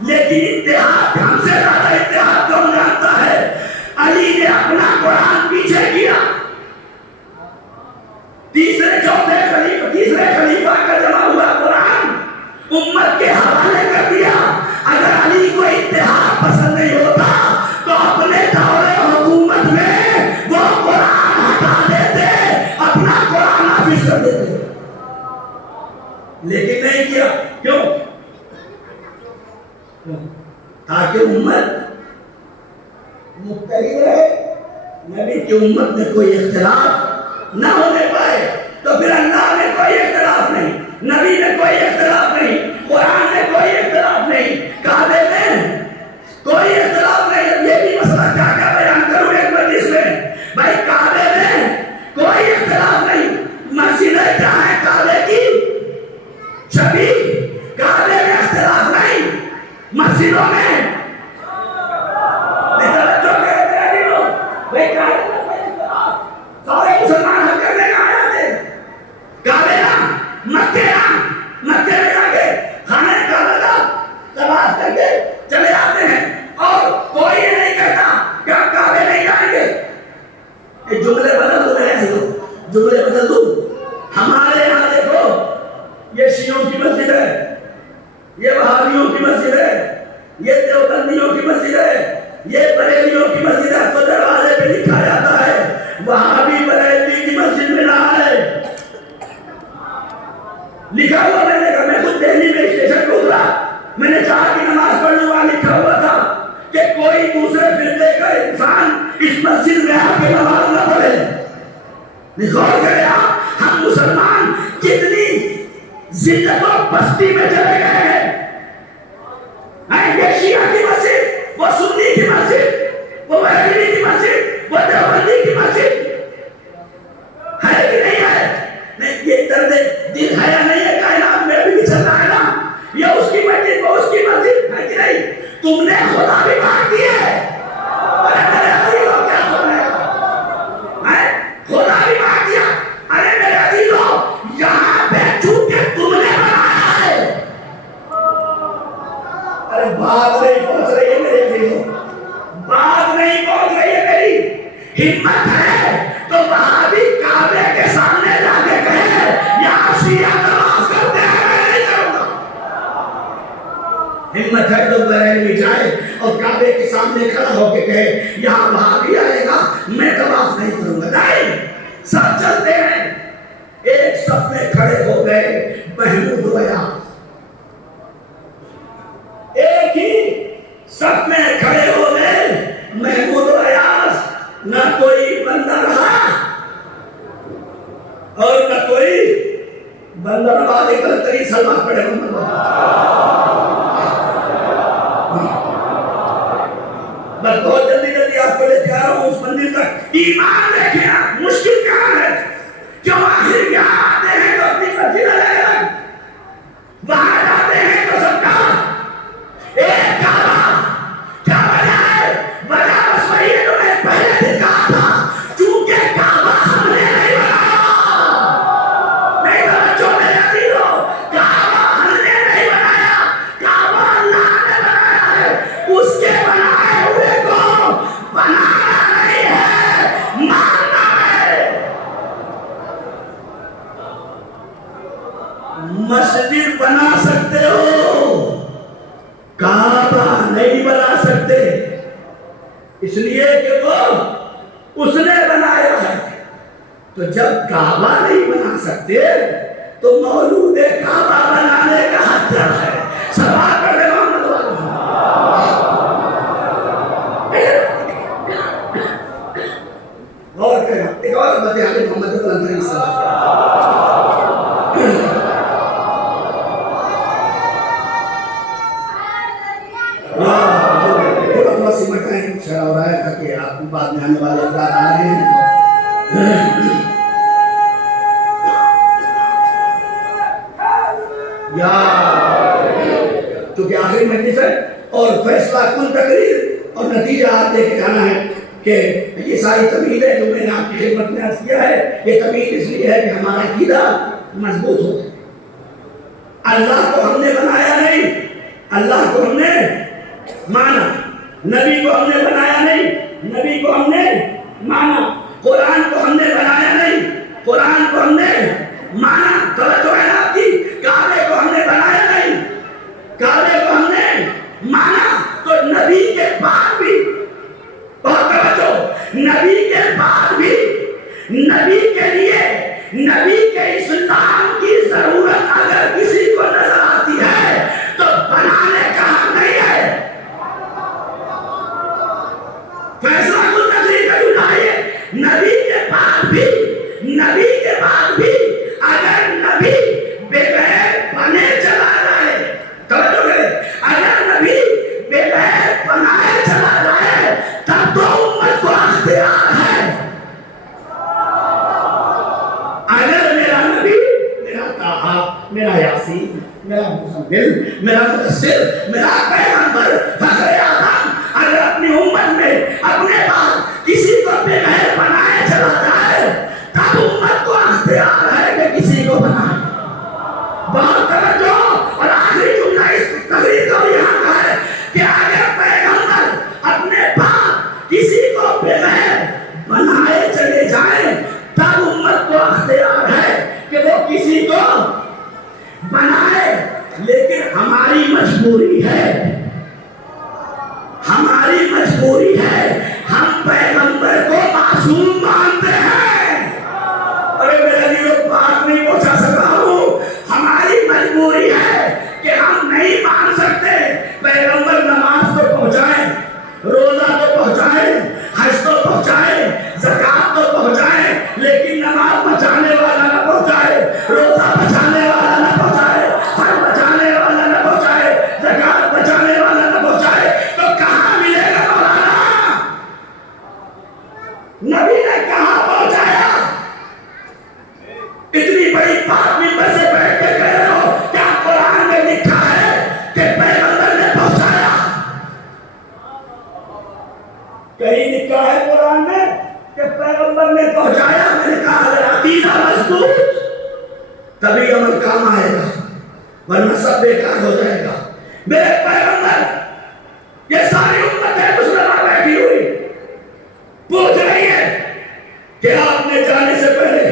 لیکن اتحاد ہم سے زیادہ اتحاد کون جانتا ہے؟ علی نے اپنا قرآن پیچھے کیا، تیسرے خلیفہ کا جمع ہوا قرآن امت کے حوالے کر دیا۔ اگر علی کو اتحاد پسند نہیں ہوتا تو اپنے دور حکومت میں وہ قرآن ہٹا دیتے، اپنا قرآن نافذ کر دیتے، لیکن نہیں کیا۔ کیوں؟ تاکہ امت متحد رہے، نبی کی امت میں کوئی اختلاف نہ ہونے پائے۔ تو پھر اللہ میں کوئی اختلاف نہیں، نبی میں کوئی اختلاف نہیں، قرآن میں کوئی اختلاف نہیں، کعبے میں کوئی اختلاف نہیں۔ یہ بھی مسئلہ کیا بیان کروں ایک مجلس میں؟ بھائی کعبے میں کوئی اختلاف نہیں، مسجدیں کیا ہے کعبے کی شبیہ، کعبے میں اختلاف نہیں، مسجدوں میں سارے مسلمان حج کرنے کا آیا تھے، کعبے مکے میں جا کے خانہ کعبہ کا طواف کر کے چلے آتے ہیں، اور کوئی یہ نہیں کہتا کہ ہم کعبے نہیں جائیں گے۔ یہ جملے بدل دو، جملے بدل دو۔ ہمارے یہاں دیکھو، یہ شیعوں کی مسجد ہے، یہ وہابیوں کی مسجد ہے، یہ دیوبندیوں کی مسجد ہے، یہ بریلیوں کی مسجد ہے۔ تو دروازے پہ لکھا جاتا ہے وہابی بریلی کی مسجد میں نہ آئے، لکھا ہوا۔ میں نے کہا، میں خود دہلی میں اسٹیشن پہ اترا، میں نے کہا کہ نماز پڑھنے والا لکھا ہوا تھا کہ کوئی دوسرے فرقے کا انسان اس مسجد میں آ کے نماز نہ پڑھے۔ غور کرے آپ، ہم مسلمان کتنی ذلت و پستی میں چلے گئے ہیں۔ یہ شیعہ کی مسجد، وہ سنی کی مسجد، وہ بریلوی کی مسجد، وہ دیوبندی کی مسجد ہے کہ نہیں ہے؟ نہیں، یہ درد دل ہے یا نہیں ہے؟ کائنات میں بھی چل رہا ہے نا، یہ اس کی مسجد، وہ اس کی مسجد ہے کہ نہیں؟ تم نے خدا بھی مانگ دی ہے، ارے میرے عزیزوں کیا سن رہے ہیں؟ خدا بھی مانگ دیا۔ ارے میرے عزیزوں، یہاں پہ چونکہ تم نے بنایا ہے۔ ارے بات نہیں پہنچ رہی ہے میرے عزیزوں، بات نہیں پہنچ رہی ہے میری۔ ہمت ہے تو وہاں بھی کعبے کے سامنے جا کے کہے یہاں شیعہ نماز کرتے ہیں، میں نہیں کروں گا۔ ہمت ہے تو بریلوی جائے اور کعبے کے سامنے کھڑا ہو کے کہے یہاں وہاں بھی آئے گا، میں طواف نہیں کروں گا۔ نہیں، سب چلتے ہیں۔ ایک صف میں کھڑے ہو گئے محمود و ایاز، ایک ہی صف میں کھڑے ہو گئے محمود و ایاز۔ نہ کوئی بندہ رہا اور نہ کوئی بندہ رہا۔ لیکن تری سلام پڑے بس بہت جلدی آپ کو لے کے آ رہا ہوں اس مندر تک۔ ایمان دیکھیں آپ، مشکل کہاں ہے؟ کیوں آخر یہاں آتے ہیں تو اپنی مسجد الگ، وہاں جاتے ہیں تو سب کا ایک کعبہ۔ کیا وجہ ہے؟ وجہ بس وہی ہے جو میں پہلے دن کہا تھا، چونکہ کعبہ ہم نے نہیں بنایا۔ نہیں توجہ میرے عزیزوں، کعبہ ہم نے نہیں بنایا، کعبہ اللہ نے بنایا ہے۔ اس کے بنائے ہوئے کو بنانا نہیں ہے، ماننا ہے۔ مسجد بنا سکتے ہو، کعبہ نہیں بنا سکتے، اس لیے کہ وہ اس نے بنایا ہے۔ تو جب کعبہ نہیں بنا سکتے تو مولود کعبہ بنانے کا حق کیا ہے؟ سوال کر رہے محمد غور کریں۔ ایک اور بات ہے محمد صلی اللہ علیہ وسلم، شرح ہو رہا ہے تاکہ آپ بعد میں آنے والے افراد آ رہے ہیں۔ یا چونکہ آخری مجلس ہے اور فیصلہ کن تقریر اور نتیجہ آپ دے کے جانا ہے کہ یہ ساری تمہید ہے جو میں نے آپ کی خدمت میں عرض کیا ہے۔ یہ تمہید اس لیے ہے کہ ہمارا عقیدہ مضبوط ہو۔ اللہ کو ہم نے بنایا نہیں، اللہ کو ہم نے مانا، نبی کو ہم نے بنایا نہیں، نبی کو ہم نے مانا، قرآن کو ہم نے بنایا نہیں، قرآن کو ہم نے مانا۔ توجہ ہے آپ کی، کعبے کو ہم نے بنایا نہیں، کعبے کو ہم نے مانا۔ تو نبی کے بعد بھی، بہت توجہ، نبی کے بعد بھی نبی کے لیے، نبی کے اسلام کی ضرورت اگر کسی کو نظر آتی ہے تو بنانے کا حق نہیں ہے۔ فیصلہ کن تقریر کا جنائے، نبی کے بعد بھی، نبی کے بعد بھی اگر نبی بغیر بنے چلا جائے، توجہ کریں، اگر نبی بغیر بنائے چلا جائے تب تو امت کو اختیار ہے۔ اگر میرا نبی، میرا طٰہٰ، میرا یاسین، میرا مزمل، میرا مدثر، میرا پیغمبر فخر اعظم اگر اپنی امت میں اپنے بعد کسی کو بغیر بنائے چلا جائے تب امت کو اختیار ہے کہ کسی کو بنائے۔ بہت توجہ، اور آخری جملہ اس تقریر کا یہاں کا ہے کہ اگر پیغمبر اپنے بعد کسی کو بغیر بنائے چلے جائیں تب امت کو اختیار ہے کہ وہ کسی کو بنائے۔ لیکن ہماری مجبوری ہے، ہماری مجبوری ہے، ہم پیغمبر کو معصوم مانتے ہیں۔ ارے میرا جو بات نہیں پہنچا سکا ہوں، ہماری مجبوری ہے کہ ہم نہیں مان سکتے۔ پیغمبر نماز تو پہنچائیں، روزہ تو پہنچائیں، حج تو پہنچائیں، زکات تو پہنچائیں، لیکن نماز بچانے والا نہ پہنچائے، روزہ بچانے والا نہ پہنچائے، حج بچانے والا نہ پہنچائے، زکات بچانے والا نہ پہنچائے، تو کہاں ملے گا مولانا؟ نبی نے کہاں پہنچایا؟ اتنی بڑی بات ممبر سے بیٹھ کے کہہ رہے ہو، کیا قرآن میں لکھا ہے کہ پیغمبر نے پہنچایا؟ کہیں لکھا ہے قرآن میں کہ پیغمبر نے پہنچایا؟ میں نے کہا اگر عقیدہ مضبوط تبھی عمل کام آئے گا، ورنہ سب بیکار ہو جائے گا۔ میرے پیغمبر، یہ ساری امت ہے مسلمان بیٹھی ہوئی، پوچھ رہی ہے کہ آپ نے جانے سے پہلے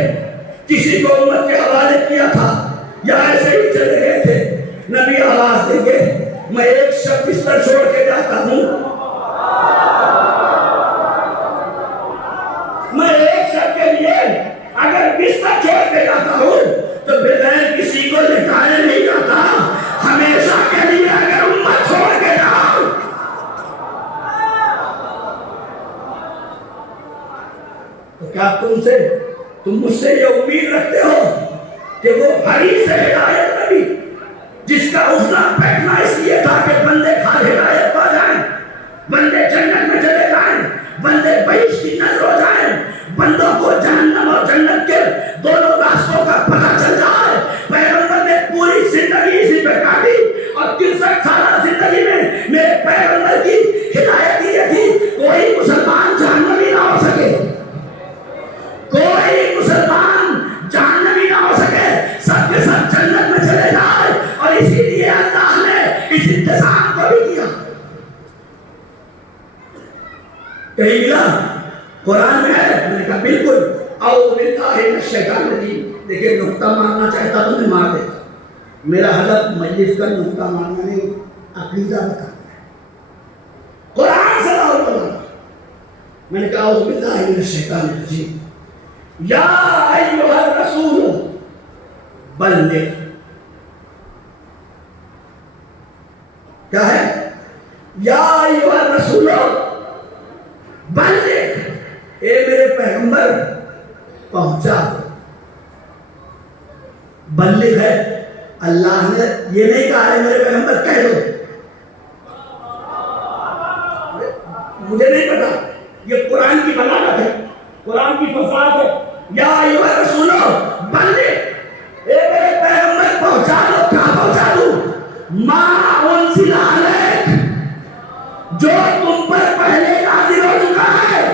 کسی کو امت کے حوالے کیا تھا یا ایسے ہی چلے گئے تھے؟ نبی آواز دیں گے، میں ایک شب بستر چھوڑ کے جاتا ہوں، میں ایک شب کے لیے اگر بستر چھوڑ کے جاتا ہوں تو بغیر کسی کو لٹائے نہیں جاتا، ہمیشہ کے لیے اگر امت چھوڑ کے جاؤ تو کیا تم مجھ سے یہ امید رکھتے ہو کہ وہ حدیث ہدایت نبی جس کا اٹھنا بیٹھنا اس لیے تھا کہ بندے کھا ہدایت پا جائیں، بندے جنت میں چلے جائیں، بندے بہشت کی نظر ہو جائیں، بندوں کو جہنم اور جنت کے دونوں راستوں کا پتہ چل جائے، پیغمبر نے پوری زندگی اسی پہ کاٹی، اور 63 سالہ زندگی میں میرے پیغمبر کی ہدایت یہ تھی کوئی مسلمان جہنمی نہ ہو سکے، کوئی مسلمان جہنمی نہ ہو سکے، سب کے سب جنت میں چلے جائے، اور اسی لیے اللہ نے اس انتظام کو بھی کیا۔ کہیں ملا؟ قرآن میں ہے؟ میں نے کہا بالکل، اعوذ باللہ من الشیطان الرجیم۔ دیکھیں نقطہ مارنا چاہتا تو میں مار دیتا، میرا ہدف مجلس کا نقطہ مارنا نہیں، عقیدہ بتانا ہے، قرآن سے لاؤ بتانا۔ میں نے کہا اعوذ باللہ من الشیطان الرجیم، یا ایھا الرسول بلغ، کیا ہے؟ یا ایھا الرسول بلغ، اے میرے پیغمبر پہنچا دو۔ بلغ ہے، اللہ نے یہ نہیں کہا ہے میرے پیغمبر کہہ دو، مجھے نہیں پتا، یہ قرآن کی بلاغت ہے، قرآن کی فصاحت ہے۔ یا ایھا الرسول بلغ، اے میرے پیغمبر پہنچا دو، کیا پہنچا دوں؟ ما انزل علیک، جو تم پر پہلے نازل ہو چکا ہے۔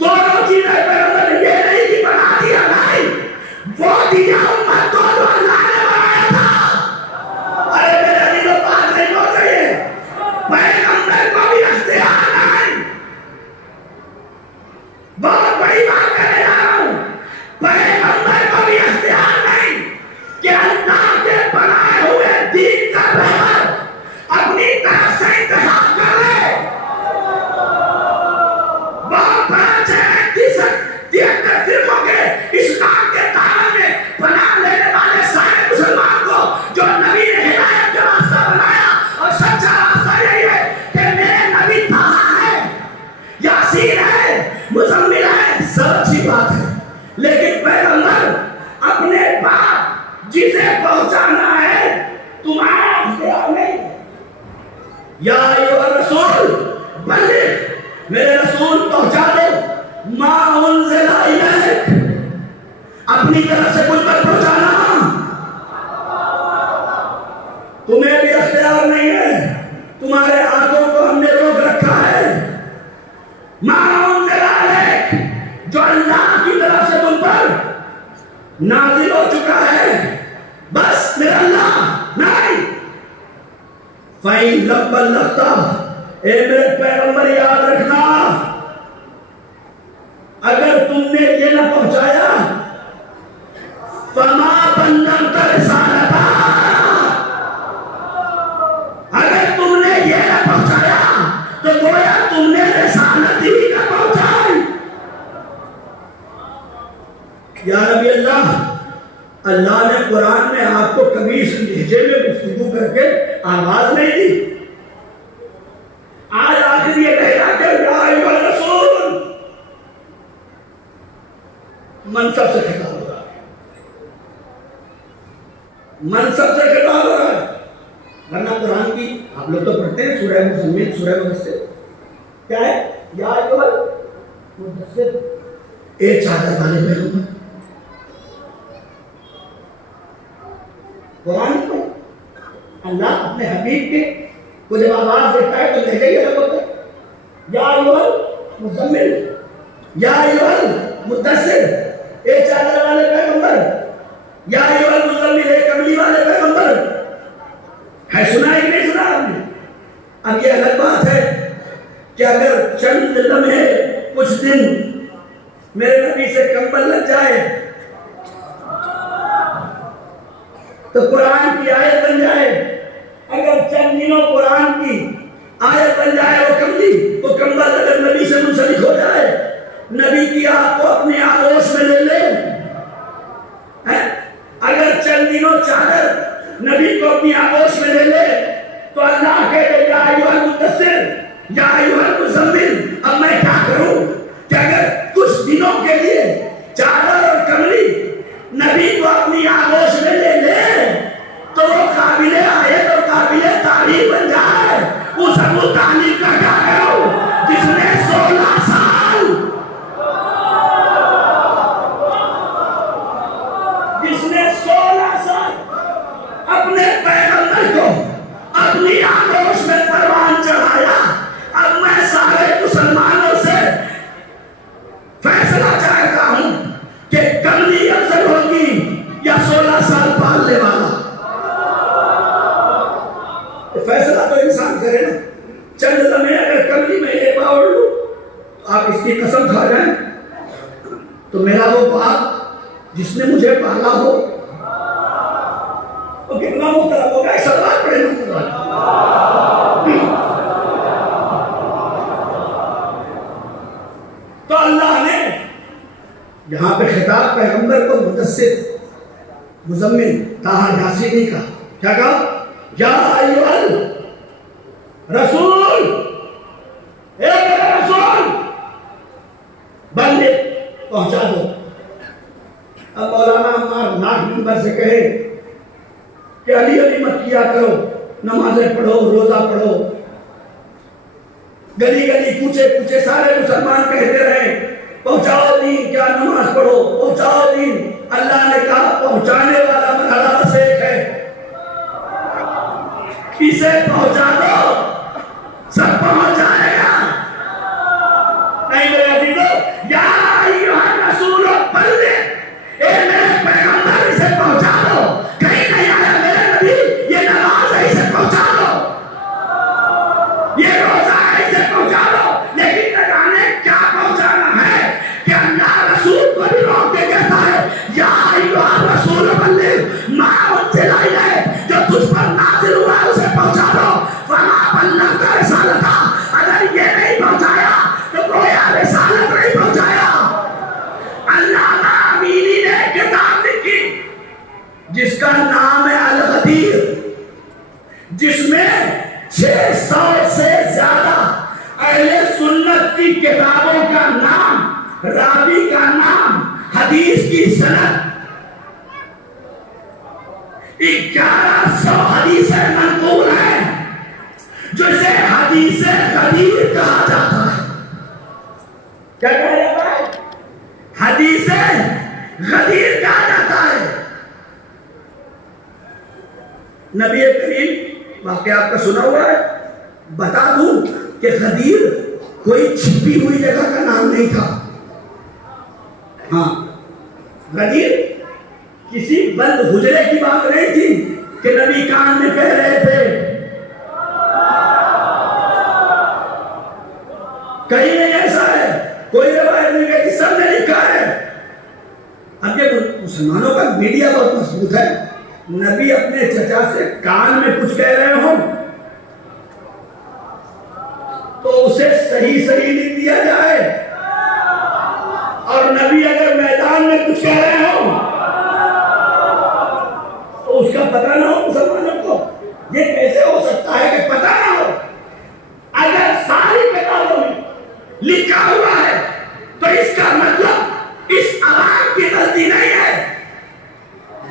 دونوں چیزیں پیغمبر نے یہ نہیں کہ بنا دیا، نہیں، وہ دیا امت کو جو اللہ نے بنایا تھا۔ یاسین ہے، مزمل ہے، سب اچھی بات ہے، لیکن پیغمبر اپنے باپ جسے پہنچانا ہے تمہارا اختیار نہیں۔ یا ایھا الرسول بلغ، میرے رسول پہنچا دو ما انزل الیک، اپنی طرف سے کچھ پر پہنچانا، تمہیں بھی اختیار نہیں ہے، تمہارے ہاتھوں کو ہم نے روک رکھا ہے۔ ما انزل الیک، جو اللہ کی طرف سے تم پر نازل ہو چکا ہے، بس میرا اللہ نہیں۔ فَإِن لَمْ بَلَّغْتَ، اے میرے پیغمبر یاد رکھنا، اگر تم نے یہ نہ پہنچایا فَمَا بَلَّغْتَ رِسَالَتَهُ، اگر تم نے یہ نہ پہنچایا تو گویا تم نے رسالت ہی نہ پہنچائی۔ یا نبی اللہ، اللہ نے قرآن میں آپ کو کبھی اس لہجے میں گفتگو کر کے آواز نہیں دی۔ آج آخر یہ کہہ رہا کہ یا ایھا الرسول، منصب سے خطاب ہو رہا ہے، منصب سے خطاب ہو رہا ہے، ورنہ قرآن کی آپ لوگ تو پڑھتے ہیں سورہ مزمل، سورہ مدثر، کیا ہے؟ یا ایھا المدثر، ایک چادر والے پیغمبر، قرآن کو اللہ اپنے حبیب کے کو جب آواز دیتا ہے تو لہجہ ہی الگ ہوتا ہے۔ یا ایھا المزمل، یا ایھا المدثر، اے چادر والے پیغمبر، یا ایھا المزمل، اے کملی والے پیغمبر، ہے سنا ہے کہ نہیں سنا آپ نے؟ اب یہ الگ بات ہے کہ اگر چند لمحے کچھ دن میرے نبی سے کمبل لگ جائے تو قرآن کی آیت بن جائے، اگر چند دنوں قرآن کی آیت بن جائے وہ کملی، وہ کمبل اگر نبی سے منسلک ہو جائے، نبی کی آپ کو اپنی آغوش میں لے لے، اگر چند دنوں چادر نبی کو اپنی آغوش میں لے لے تو اللہ کہے یا ایھا المدثر، یا ایھا المزمل، اب میں کیا کروں کہ اگر کچھ دنوں کے لیے چادر اور کملی نبی کو اپنی آغوش میں لے لے تو وہ قابل آیت اور قابل تعریف بن جائے، اس ابو طالب کا کیا کروں جس نے 16 سال اپنے پیغمبر کو اپنی آغوش میں پروان چڑھایا۔ اب میں سارے مسلمانوں سے فیصلہ چاہتا ہوں کہ کملی افضل ہوگی یا 16 سال پالنے والا؟ فیصلہ تو انسان کرے نا۔ چند لمحے اگر کملی میں یہ باور لوں آپ اس کی قسم کھا جائیں تو میرا وہ باپ جس نے مجھے پالا ہو تو کتنا محترم ہوگا، ایک سلوات پڑھے محترم۔ تو اللہ نے یہاں پہ خطاب پیغمبر کو مدثر، مزمل، طٰہٰ، یاسین نہیں کہا، کیا کہا؟ یا ایھا الرسول، اے میرے رسول بلغ، پہنچا دو۔ اب مولانا عمار ناک منبر سے کہے کہ علی علی مت کیا کرو، نمازیں پڑھو، روزہ پڑھو، گلی گلی کوچے کوچے سارے مسلمان کہتے رہے پہنچاؤ دین، کیا نماز پڑھو، پہنچاؤ دین۔ اللہ نے کہا پہنچانے والا مرحلہ بس ایک ہے، اسے پہنچا دو، سب پہنچ جائے گا۔ نہیں میرے عزیزو، یا ایھا الرسول بلغ، اے میرے پیغمبر اسے پہنچا دو، کہیں نہیں آیا میرے نبی یہ نماز ہے اسے پہنچا دو، یہ روزہ ہے اسے پہنچا دو، لیکن نہ جانے کیا پہنچانا ہے کہ اللہ رسول کو بھی روک کے کہتا ہے یا ایھا الرسول بلغ ما انزل الیک، جو تجھ پر نازل ہوا ہے اسے پہنچا دو۔ فما بلغت رسالتہ، اگر یہ نہیں پہنچایا تو گویا رسالت نہیں پہنچایا۔ اللہ کا نام، راوی کا نام، حدیث کی سند، 1100 حدیثیں منقول ہیں جسے حدیث غدیر کہا جاتا ہے۔ کیا کہا جاتا ہے؟ حدیث غدیر کہا جاتا ہے۔ نبی کریم واقعہ آپ کا سنا ہوا ہے، بتا دوں کہ غدیر کوئی چھپی ہوئی جگہ کا نام نہیں تھا۔ ہاں، غدیر کسی بند حجرے کی بات نہیں تھی کہ نبی کان میں کہہ رہے تھے۔ کہیں نہیں ایسا ہے، کوئی روایت نہیں کہتی، سب نے لکھا ہے۔ اب یہ مسلمانوں کا میڈیا بہت مضبوط ہے، نبی اپنے چچا سے کان میں کچھ کہہ رہے ہوں تو اسے صحیح لکھ دیا جائے، اور نبی اگر میدان میں کچھ کہہ رہے ہوں تو اس کا پتہ نہ ہو مسلمانوں کو۔ یہ کیسے ہو سکتا ہے کہ پتہ نہ ہو؟ اگر ساری کتابوں میں لکھا ہوا ہے تو اس کا مطلب اس عوام کی غلطی نہیں ہے۔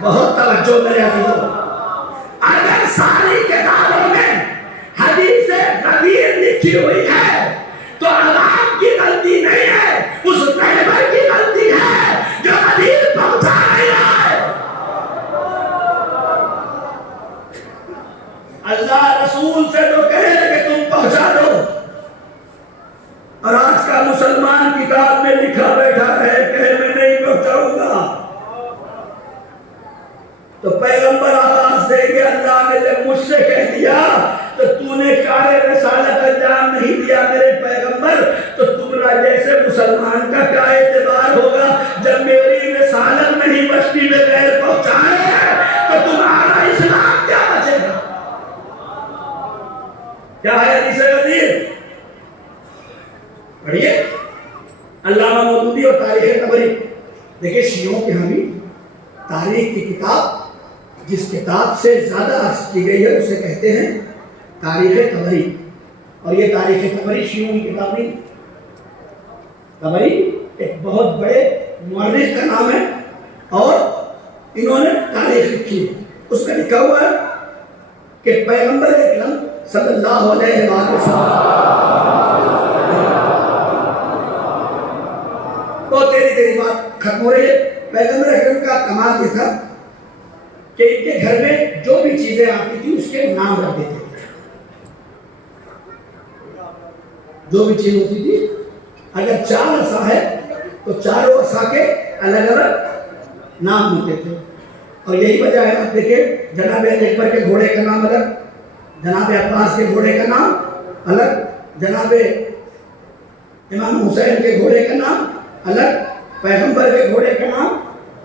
بہت توجہ میرے عزیزوں، اگر ساری کتابوں میں حدیث غدیر لکھی ہوئی ہے تو عوام کی غلطی نہیں ہے، اس رہبر کی غلطی ہے جو غدیر پہنچا نہیں رہا ہے۔ اللہ رسول سے تو کہے کہ تم پہنچا دو، اور آج کا مسلمان کتاب میں لکھا بیٹھا ہے کہ میں نہیں پہنچاؤں گا۔ تو پیغمبر آواز دیں گے اللہ نے جب مجھ سے کہہ دیا تو تو نے کار رسالت انجام نہیں دیا میرے پیغمبر، تو تمہارا جیسے مسلمان کا کیا اعتبار ہوگا جب میری رسالت نہیں بستی میں غیر پہنچائے تو تمہارا اسلام کیا بچے گا؟ کیا ہے حدیث غدیر؟ پڑھیے علامہ مودودی اور تاریخ طبری۔ دیکھیں شیعوں کے ہم تاریخ کی کتاب جس کتاب سے زیادہ عرض کی گئی ہے اسے کہتے ہیں تاریخ طبری، اور یہ تاریخ طبری شیعوں کی کتاب نہیں۔ طبری ایک بہت بڑے مورخ کا نام ہے اور انہوں نے تاریخ لکھی ہے۔ اس میں لکھا ہوا ہے کہ پیغمبر اکرم صلی اللہ علیہ وسلم بہت تیری بات ختم ہو رہی ہے۔ پیغمبر اکرم کا کمال یہ تھا کہ ان کے گھر میں جو بھی چیزیں آتی تھی اس کے نام رکھ دیتے تھے۔ جو بھی چیز ہوتی تھی، اگر 4 عصا ہے تو 4 عصا کے الگ الگ نام ہوتے تھے، اور یہی وجہ ہے آپ دیکھیں جناب اکبر کے گھوڑے کا نام الگ، جناب عباس کے گھوڑے کا نام الگ، جناب امام حسین کے گھوڑے کا نام الگ، پیغمبر کے گھوڑے کا نام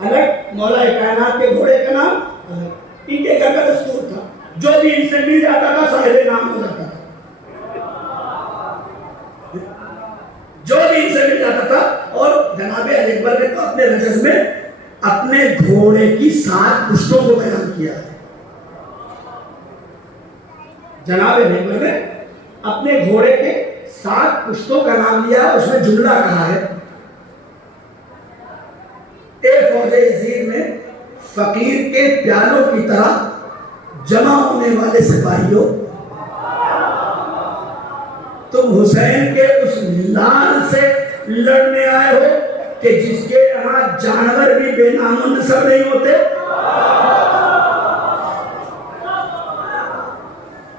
الگ، مولا کائنات کے گھوڑے کا نام الگ۔ ان کے گھر کا دستور تھا جو بھی ان سے مل جاتا تھا صاحب نام ہو جاتا تھا، جو بھی ان سے مل جاتا تھا۔ اور جناب اکبر نے تو اپنے رجز میں اپنے گھوڑے کی 7 پشتوں کو بیان کیا ہے۔ جناب اکبر نے اپنے گھوڑے کے 7 پشتوں کا نام لیا، اس میں جملہ کہا ہے اے فوج یزید میں فقیر کے پیالوں کی طرح جمع ہونے والے سپاہیوں، تم حسین کے اس لال سے لڑنے آئے ہو کہ جس کے یہاں جانور بھی بے نام و نسب نہیں ہوتے۔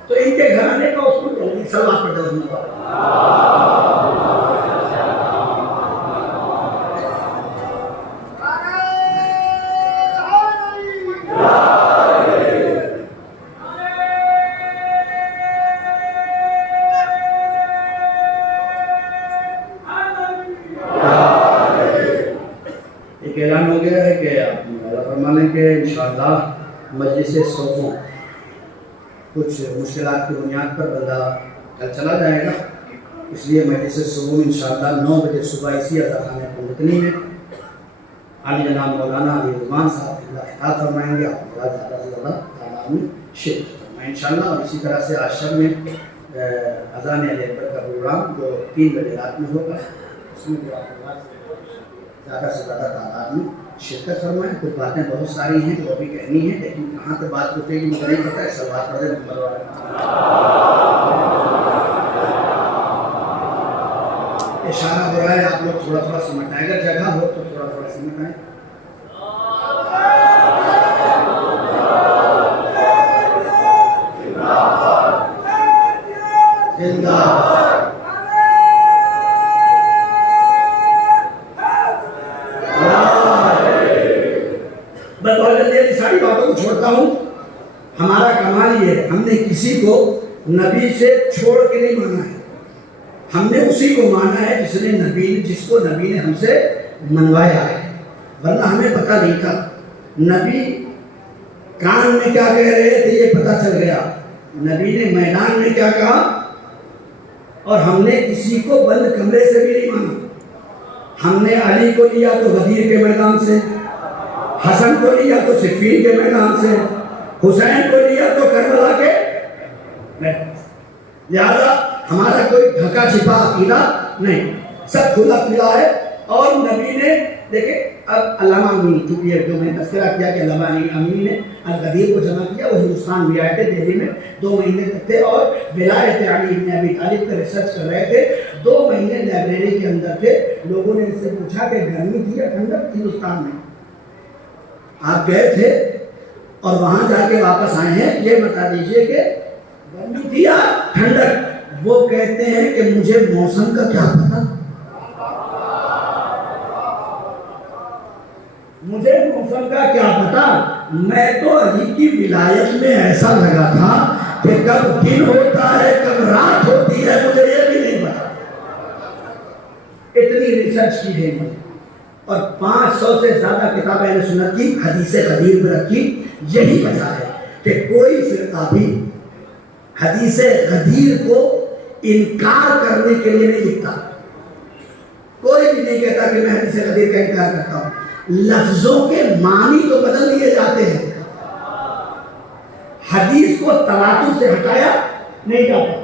تو ان کے گھرانے کا اصول جلدی سلوات پڑھ دو۔ اعلان ہو گیا ہے کہ آپ فرمانے کے انشاءاللہ مجلس صوفوں کچھ مشکلات کی بنیاد پر بندہ کل چلا جائے گا، اس لیے مجلس صوفوں انشاءاللہ 9 بجے صبح اسی عزاخانہ پنڈتنی میں عالی جناب مولانا علی رضوان صاحب خطاب فرمائیں گے۔ آپ زیادہ سے زیادہ تعداد میں شرکت فرمائیں انشاءاللہ۔ اور اسی طرح سے آج شب میں اذان علی اکبر کا پروگرام جو 3 بجے رات میں ہوگا، اس میں بھی آپ زیادہ سے زیادہ تعداد میں شرکت فرمائیں. کچھ باتیں بہت ساری ہیں جو ابھی کہنی ہے، لیکن کہاں سے بات ہوتے گی مجھے نہیں پتا ہے. سب بات پڑھے نمبر والے اشارہ ہو رہا ہے، آپ لوگ تھوڑا تھوڑا سمجھائیں. اگر جگہ ہو تو تھوڑا تھوڑا سمجھائیں. زندہ میں بہت جلدی ساری باتوں کو چھوڑتا ہوں. ہمارا کمال یہ ہے، ہم نے کسی کو نبی سے چھوڑ کے نہیں مانا ہے. ہم نے اسی کو مانا ہے جس کو نبی نے ہم سے منوایا ہے. ورنہ ہمیں پتہ نہیں تھا. نبی کان میں کیا کہہ رہے تھے یہ پتہ چل گیا. نبی نے میدان میں کیا کہا، اور ہم نے کسی کو بند کمرے سے بھی نہیں مانا. ہم نے علی کو لیا تو غدیر کے میدان سے، حسن کو لیا تو صفین کے میدان سے، حسین کو لیا تو کربلا کے میدان سے. لہذا ہمارا کوئی ڈھکا چھپا عقیدہ نہیں، سب کھلا کھلا ہے. اور نبی نے دیکھیں، اب علامہ امین، چونکہ جو میں نے تذکرہ کیا کہ علامہ امین نے الغدیر کو جمع کیا، وہ ہندوستان بھی آئے تھے، دہلی میں 2 مہینے تک تھے اور ولایت علی بن ابی طالب پر ریسرچ کر رہے تھے. 2 مہینے لائبریری کے اندر تھے. لوگوں نے ان سے پوچھا کہ گرمی تھی یا ٹھنڈک ہندوستان میں؟ آپ گئے تھے اور وہاں جا کے واپس آئے ہیں، یہ بتا دیجئے کہ گرمی تھی یا ٹھنڈک؟ وہ کہتے ہیں کہ مجھے موسم کا کیا پتا، مجھے موسم کا کیا پتا. میں تو علی کی ولایت میں ایسا لگا تھا کہ کب دن ہوتا ہے کب رات ہوتی ہے مجھے یہ بھی نہیں پتا. اتنی ریسرچ کی ہے اور 500 سے زیادہ کتابیں اہل سنت کی حدیث غدیر میں رکھی. یہی وجہ ہے کہ کوئی فرقہ بھی حدیث غدیر کو انکار کرنے کے لیے نہیں لکھتا. کوئی بھی نہیں کہتا کہ میں حدیث غدیر کا انکار کرتا ہوں. لفظوں کے معنی تو بدل دیے جاتے ہیں، حدیث کو تواتر سے ہٹایا نہیں جاتا.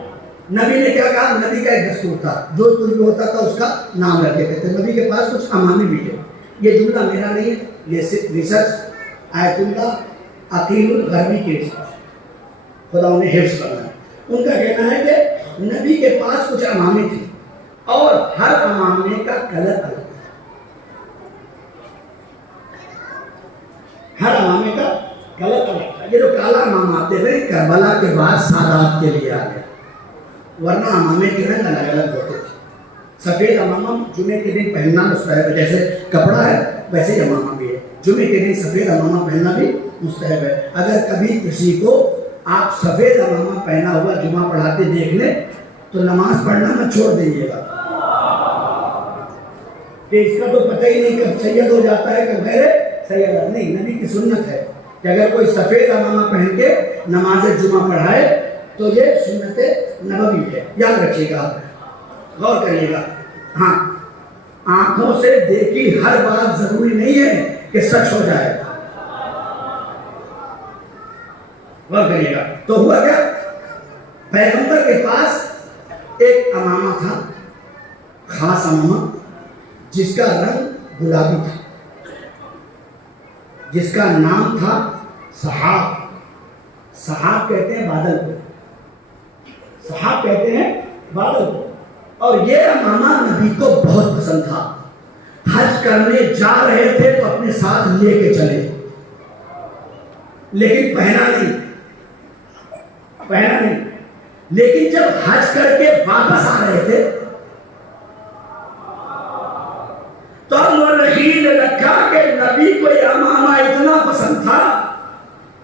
نبی نے کیا کہا؟ نبی کا ایک دستور تھا، جو کچھ بھی ہوتا تھا اس کا نام رکھتے تھے. نبی کے پاس کچھ امانے بھی تھے. یہ جملہ میرا نہیں ہے، یہ ریسرچ آیت اللہ عقیل الغربی کے ریسرچ، خدا انہیں حفظ کرنا ہے. ان کا کہنا ہے کہ نبی کے پاس کچھ امامے تھے اور ہر امامے کا کلر الگ، ہر امامے کا کلر الگ تھا. یہ جو کالا امام آتے تھے کربلا کے بعد سادات کے لیے آ گئے، ورنہ امامے کے رنگ الگ الگ ہوتے تھے. سفید امامہ جمعے کے دن پہننا مستحب ہے، جیسے کپڑا ہے ویسے ہی امامہ بھی ہے. جمعے کے دن سفید امامہ پہننا بھی مستحب ہے. اگر کبھی کسی کو آپ سفید امامہ پہنا ہوا جمعہ پڑھاتے دیکھ لیں تو نماز پڑھنا مت چھوڑ دیجیے گا، کہ اس کا تو پتہ ہی نہیں کب سید ہو جاتا ہے کب غیر سید نہیں. نبی کی سنت ہے کہ اگر کوئی سفید امامہ پہن کے نماز جمعہ پڑھائے تو یہ سنت نبوی ہے. یاد رکھیے گا، غور کریے گا. ہاں، آنکھوں سے دیکھی ہر بات ضروری نہیں ہے کہ سچ ہو جائے. غور کریے گا. تو ہوا کیا؟ پیغمبر کے پاس ایک امامہ تھا، خاص امامہ، جس کا رنگ گلابی تھا، جس کا نام تھا سحاب. سحاب کہتے ہیں بادل کو، سحاب کہتے ہیں بادل کو. اور یہ امامہ نبی کو بہت پسند تھا. حج کرنے جا رہے تھے تو اپنے ساتھ لے کے چلے، لیکن پہنا نہیں. لیکن جب حج کر کے واپس آ رہے تھے تو مورخین نے لکھا کہ نبی کو یہ امامہ اتنا پسند تھا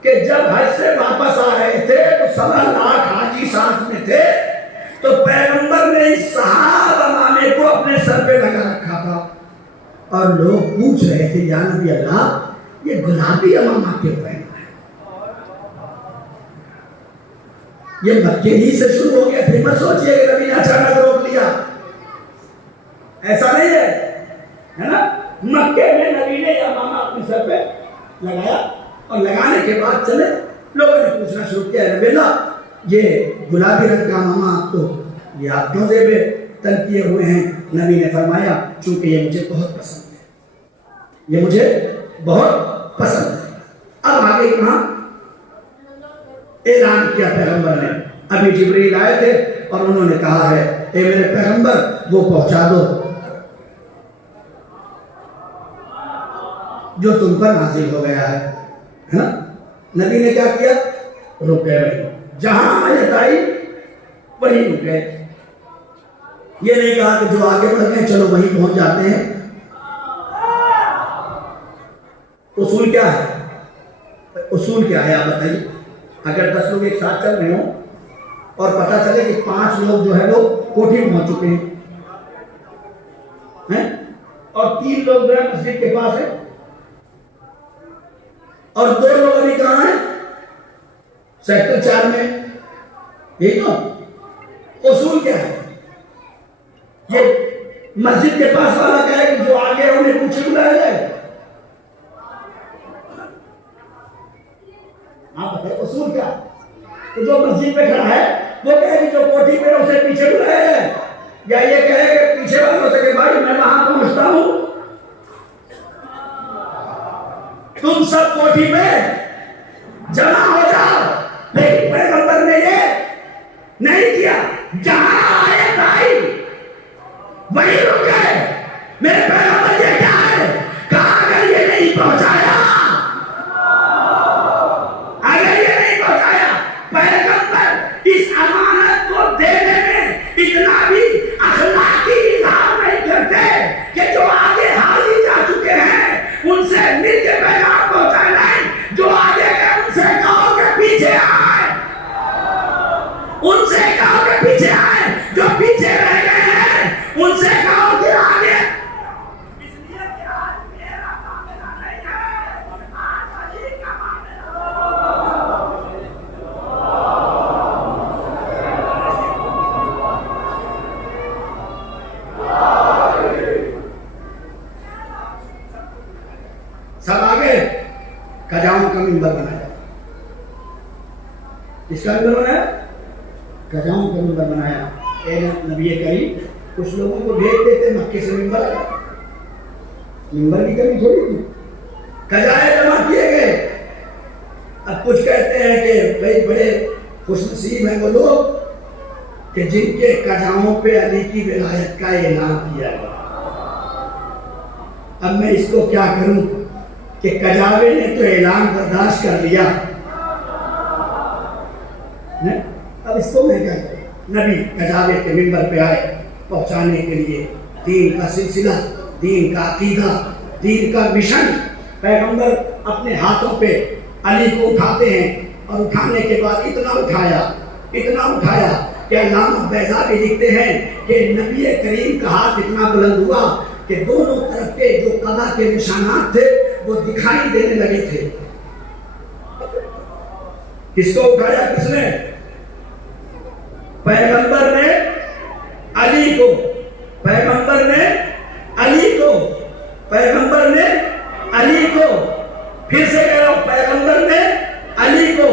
کہ جب حج سے واپس آ رہے تھے تو 1.25 لاکھ حاجی ساتھ میں تھے، تو پیغمبر نے اس صحاب امامے کو اپنے سر پہ لگا رکھا تھا. اور لوگ پوچھ رہے تھے یا نبی اللہ یہ گلابی امامہ کیوں پہنا ہے؟ یہ مکے ہی سے شروع ہو گیا. پھر مت سوچئے کہ نبی نے اچانک روک لیا، ایسا نہیں ہے نا. مکے میں نبی نے یہ امامہ اپنے سر پہ لگایا اور لگانے کے بعد چلے. لوگوں نے پوچھنا شروع کیا نبی اللہ یہ گلابی رنگ کا امامہ آپ تو یہ آپ کیوں زیب تن کیے ہوئے ہیں. نبی نے فرمایا چونکہ یہ مجھے بہت پسند ہے، یہ مجھے بہت پسند ہے. اب آگے کہاں اعلان کیا پیغمبر نے. ابھی جبریل آئے تھے اور انہوں نے کہا ہے اے میرے پیغمبر وہ پہنچا دو جو تم پر نازل ہو گیا ہے نا. نبی نے کیا کیا؟ رکے نہیں، جہاں آیت آئی وہیں رکے. یہ نہیں کہا کہ جو آگے بڑھ گئے چلو وہیں پہنچ جاتے ہیں. اصول کیا ہے؟ اصول کیا ہے آپ بتائیے. اگر 10 لوگ ایک ساتھ چل رہے ہوں اور پتہ چلے کہ 5 لوگ جو ہے وہ کوٹھی میں پہنچ چکے ہیں اور 3 لوگ جو ہے مسجد کے پاس ہیں اور 2 لوگ ابھی کہاں ہیں؟ سیکٹر 4 میں. یہی تو اصول کیا ہے؟ یہ مسجد کے پاس والا کہے کہ جو آگے انہیں پیچھے بلایا جائے. آپ بتائیں اصول کیا؟ کہ جو مسجد میں کھڑا ہے وہ کہے کہ جو کوٹھی پہ اسے پیچھے بلایا جائے، یا یہ کہے کہ پیچھے والوں سے کہ بھائی میں وہاں پہنچتا ہوں، تم سب کوٹھی پہ جمع ہو جاؤ. لیکن پیغمبر نے یہ نہیں کیا. جہاں آیت آئی وہی رک گئے. میرے پیغمبر یہ کیا ہے؟ کہا اگر یہ نہیں پہنچایا، اگر یہ نہیں پہنچایا، پیغمبر اس امانت کو دینے میں اتنا بھی اخلاقی اظہار نہیں کرتے کہ جو آگے حاضر جا چکے ہیں ان سے مل کے پیغام پہنچانا ہے. جو آگے گئے ان سے کہو کہ پیچھے آئے، ان سے کہو کہ پیچھے آئے. جو پیچھے رہ گئے ہیں ان سے کہو کہ آگے. اس لیے کہ آج میرا معاملہ نہیں ہے، آج علی کا سب آگے کجاؤں کا منبر بنایا. اس کا منبر بنایا، کجاؤں کا منبر بنایا. اے نبی کریم کچھ لوگوں کو بھیج دیتے مکے سے منبر کی کمی تھوڑی تھی. کجائے جمع کیے گئے. اب کچھ کہتے ہیں کہ بھائی بڑے خوش نصیب ہیں وہ لوگ کہ جن کے کجاؤں پہ علی کی ولایت کا اعلان کیا گیا. اب میں اس کو کیا کروں کہ کجاوے نے تو اعلان برداشت کر لیا، اب اس کو میں کیا کروں. نبی کجاوے کے منبر پہ آئے پہنچانے کے لیے دین کا سلسلہ، دین کا عقیدہ، دین کا مشن. پیغمبر اپنے ہاتھوں پہ علی کو اٹھاتے ہیں اور اٹھانے کے بعد اتنا اٹھایا کہ علامہ بیضاوی لکھتے ہیں کہ نبی کریم کا ہاتھ اتنا بلند ہوا کہ دونوں طرف کے جو قضا کے نشانات تھے وہ دکھائی دینے لگے تھے. کس کو اٹھایا؟ کس نے؟ پیغمبر نے علی کو. پیغمبر نے علی کو. پیغمبر نے علی کو. پھر سے کہہ رہا ہوں، پیغمبر نے علی کو.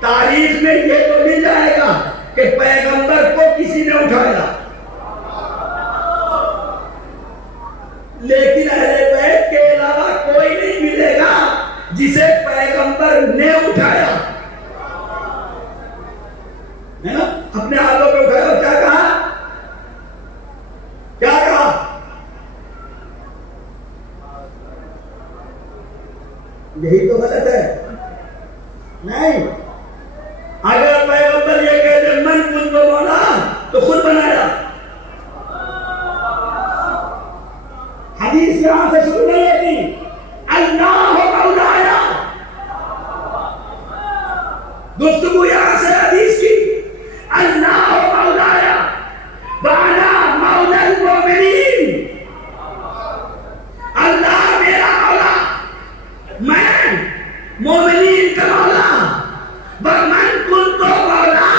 تاریخ میں یہ تو مل جائے گا کہ پیغمبر کو کسی نے اٹھایا، لیکن اہل بیت کے علاوہ کوئی نہیں ملے گا جسے پیغمبر نے اٹھایا. ہے نا؟ اپنے ہاتھوں پہ اٹھایا اور کیا کہا؟ یہی تو غلط ہے. نہیں، اگر پیغمبر یہ کہتے من کنت مولا تو خود بنایا. حدیث یہاں سے شروع نہیں ہوتی. اللہ مولایا، گفتگو یہاں سے حدیث کی. اللہ مولایا وانا مولا المؤمنین. اللہ میرا مولا، میں مومنین کا مولا. ومن کنت مولا،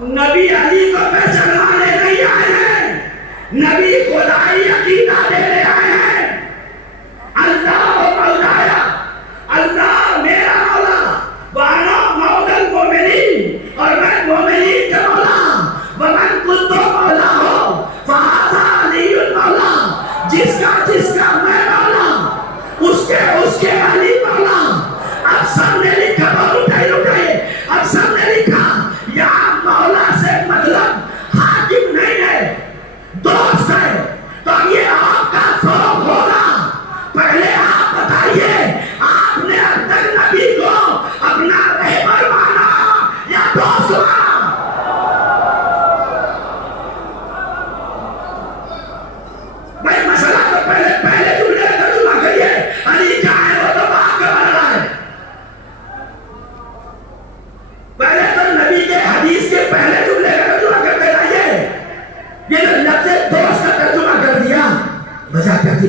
نبی علی کو پہچانوانے نہیں آئے ہیں، نبی خدائی عقیدہ دینے آئے ہیں. اللہ مولایا، اللہ میرا مولا، وانا مولا المؤمنین.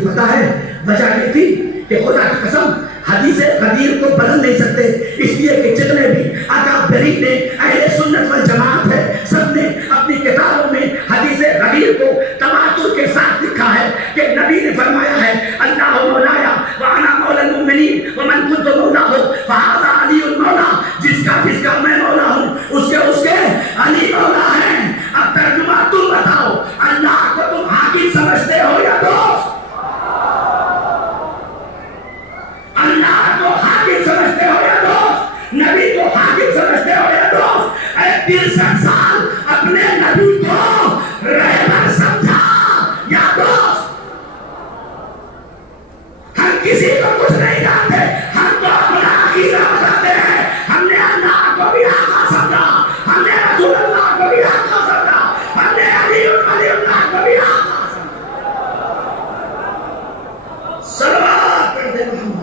پتا ہے وجہ یہ تھی کہ خدا کی قسم حدیث غدیر کو بدل نہیں سکتے، اس لیے کہ جتنے بھی اکابرین نے اہل سنت والجماعت ہے سب نے اپنی کتابوں میں حدیث غدیر کو تواتر کے ساتھ لکھا ہے کہ نبی نے فرمایا ہے اللہ مولایا وانا مولا المؤمنین ومن كنت مولاه فهذا علی المولا، جس کا میں مولا ہوں اس کے علی مولا ہیں۔ اب ترجمہ تم بتاؤ، اللہ کو تم حاکم سمجھتے ہو یا دوست؟ اللہ کو حاکم سمجھتے ہو یا دوست؟ نبی کو حاکم سمجھتے ہو یا دوست؟ اے 63 سال اپنے نبی کو رہبر سمجھا یا دوست؟ ہم کسی کو کچھ نہیں جانتے، ہم تو اپنا عقیدہ بتاتے ہیں۔ ہم نے اللہ کو بھی آقا سمجھا، ہم نے رسول اللہ کو بھی آقا سمجھا، ہم نے علی اللہ کو بھی آقا سمجھا۔ صلوات پڑھ دے محمد۔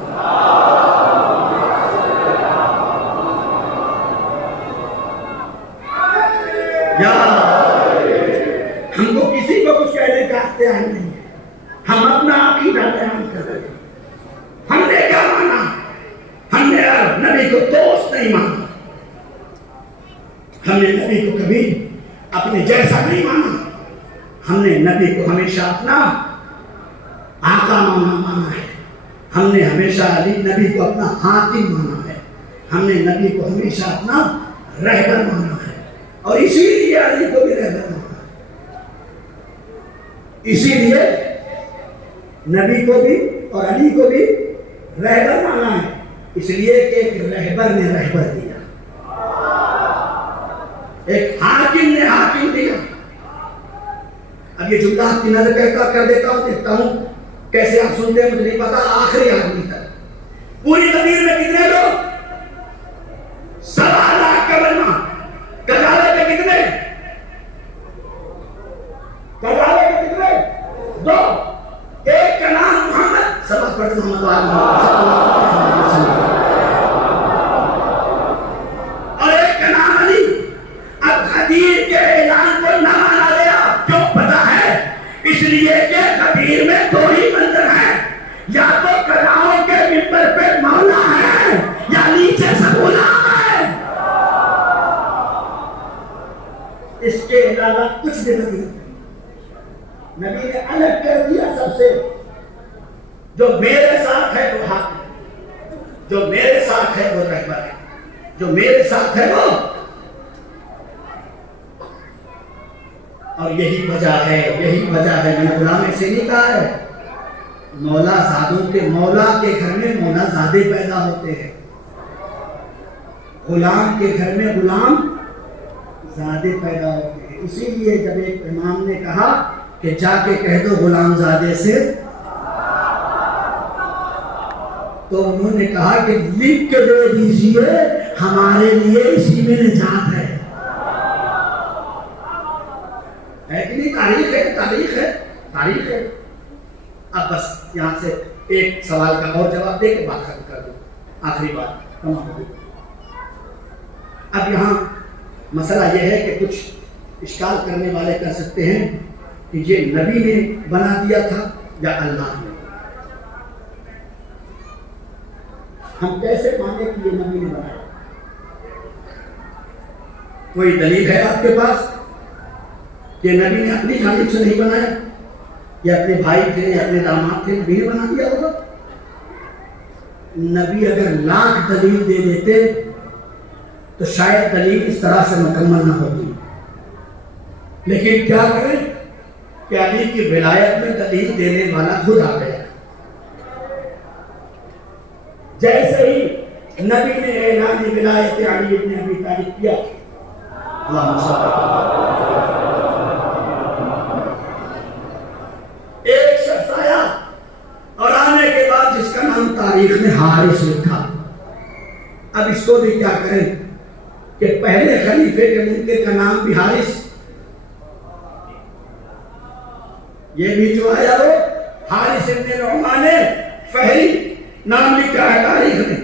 یا ہم کو کسی کو کچھ کہنے کا اختیار نہیں ہے، ہم اپنا عقیدہ بیان کر رہے ہیں۔ ہم نے کیا مانا؟ ہم نے نبی کو دوست نہیں مانا، ہم نے نبی کو کبھی اپنے جیسا نہیں مانا، ہم نے نبی کو ہمیشہ اپنا آقا مانا ہے، ہم نے ہمیشہ نبی کو اپنا حاکم مانا ہے، ہم نے نبی کو ہمیشہ اپنا رہبر مانا ہے، اور اسی لیے علی کو بھی رہبر مانا ہے۔ اسی لیے نبی کو بھی اور علی کو بھی رہبر مانا ہے، اس لیے کہ ایک رہبر نے رہبر دیا، ایک حاکم نے حاکم دیا۔ اب یہ جملہ آپ کی نظر کر دیتا ہوں، دیکھتا ہوں کیسے آپ سنتے ہیں، مجھے نہیں پتا، آخری آدمی تک۔ پوری تقریر میں کتنے لوگ؟ 7 لاکھ کا کلمہ، کجالے کے کتنے؟ کجالے کے کتنے؟ 2۔ ایک کا نام محمد، سبق پڑھ محمد اور ایک کا نام علی۔ اب غدیر کے اعلان کو نہ مانا گیا، کیوں پتا ہے؟ اس لیے کہ غدیر میں 2 ہی منظر ہیں، یا تو کلاؤں کے ممبر پہ مولا ہے یا نیچے سے غلام ہے، اس کے علاوہ کچھ بھی نہیں۔ نبی نے الگ کر دیا سب سے، جو میرے ساتھ ہے وہ حق ہے، جو میرے ساتھ ہے وہ رہبر ہے، جو میرے ساتھ ہے وہ۔ اور یہی وجہ ہے میں نے غلام سے نہیں کہا ہے، مولا زادوں کے مولا کے گھر میں مولا زادے پیدا ہوتے ہیں، غلام کے گھر میں غلام زادے پیدا ہوتے ہیں۔ اسی لیے جب ایک امام نے کہا کہ جا کے کہہ دو غلام زادے سے، تو انہوں نے کہا کہ لکھ کے دے دیجئے، ہمارے لیے اسی میں نجات ہے کہ نہیں؟ تاریخ ہے۔ اب بس یہاں سے ایک سوال کا اور جواب دے کے بات ختم کر دوں، آخری بات تمام ہو گئی۔ اب یہاں مسئلہ یہ ہے کہ کچھ اشکال کرنے والے کر سکتے ہیں کہ یہ نبی نے بنا دیا تھا یا اللہ نے؟ ہم کیسے مانے کہ یہ نبی نے بنایا؟ کوئی دلیل ہے آپ کے پاس کہ نبی نے اپنی جانب سے نہیں بنایا، یا اپنے بھائی تھے یا اپنے داماد تھے، نبی نے بنا دیا ہوگا؟ نبی اگر لاکھ دلیل دے دیتے تو شاید دلیل اس طرح سے مکمل نہ ہوتی، لیکن کیا کریں کہ علی کی ولایت میں دلیل دینے والا خود آ گیا۔ جیسے ہی نبی نے اعلان ولایت علی ابن ابی طالب کیا، اللہم صل ایک شخص آیا اور آنے کے بعد جس کا نام تاریخ نے حارث لکھا۔ اب اس کو بھی کیا کریں کہ پہلے خلیفے کے منکر کا نام بھی حارث، یہ بھی جو آیا وہ حارث ابن نعمان نے فہری نام لکھا ہے تاریخ میں۔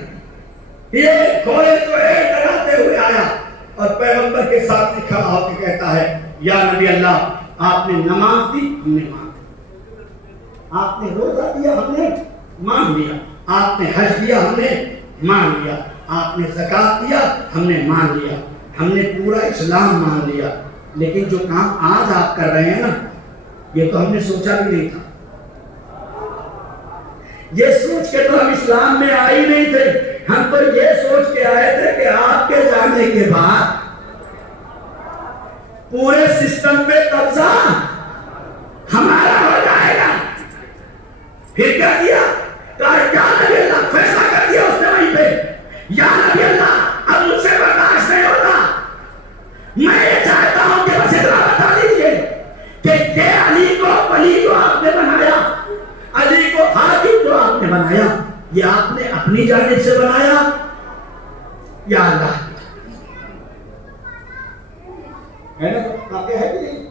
یہ گھوڑے کو ایک ڈراتے ہوئے آیا اور پیغمبر کے ساتھ کھڑا ہو کے کہتا ہے یا نبی اللہ، آپ نے نماز دی، ہم نے مان۔ آپ نے روزہ دیا ہم نے مان لیا, آپ نے حج دیا ہم نے مان لیا, آپ نے زکات دیا ہم نے مان لیا, ہم نے پورا اسلام مان لیا. لیکن جو کام آج آپ کر رہے ہیں نا, یہ تو ہم نے سوچا بھی نہیں تھا. یہ سوچ کے تو ہم اسلام میں آئے ہی نہیں تھے. ہم تو یہ سوچ کے آئے تھے کہ آپ کے جانے کے بعد پورے سسٹم پہ قبضہ ہمارا ہو جائے گا. پھر کیا کیا؟ کہا یا نبی اللہ, فیصلہ کر دیا اس نے وہیں پہ, یا نبی اللہ اب مجھ سے برداشت نہیں ہوتا, میں یہ چاہتا ہوں کہ بس اتنا بتا دیجیے کہ یہ علی کو ولی جو آپ نے بنایا, علی کو حاکم جو آپ نے بنایا, یہ آپ نے اپنی جانب سے بنایا یا اللہ ہے نا؟ آپ کے ہے کہ نہیں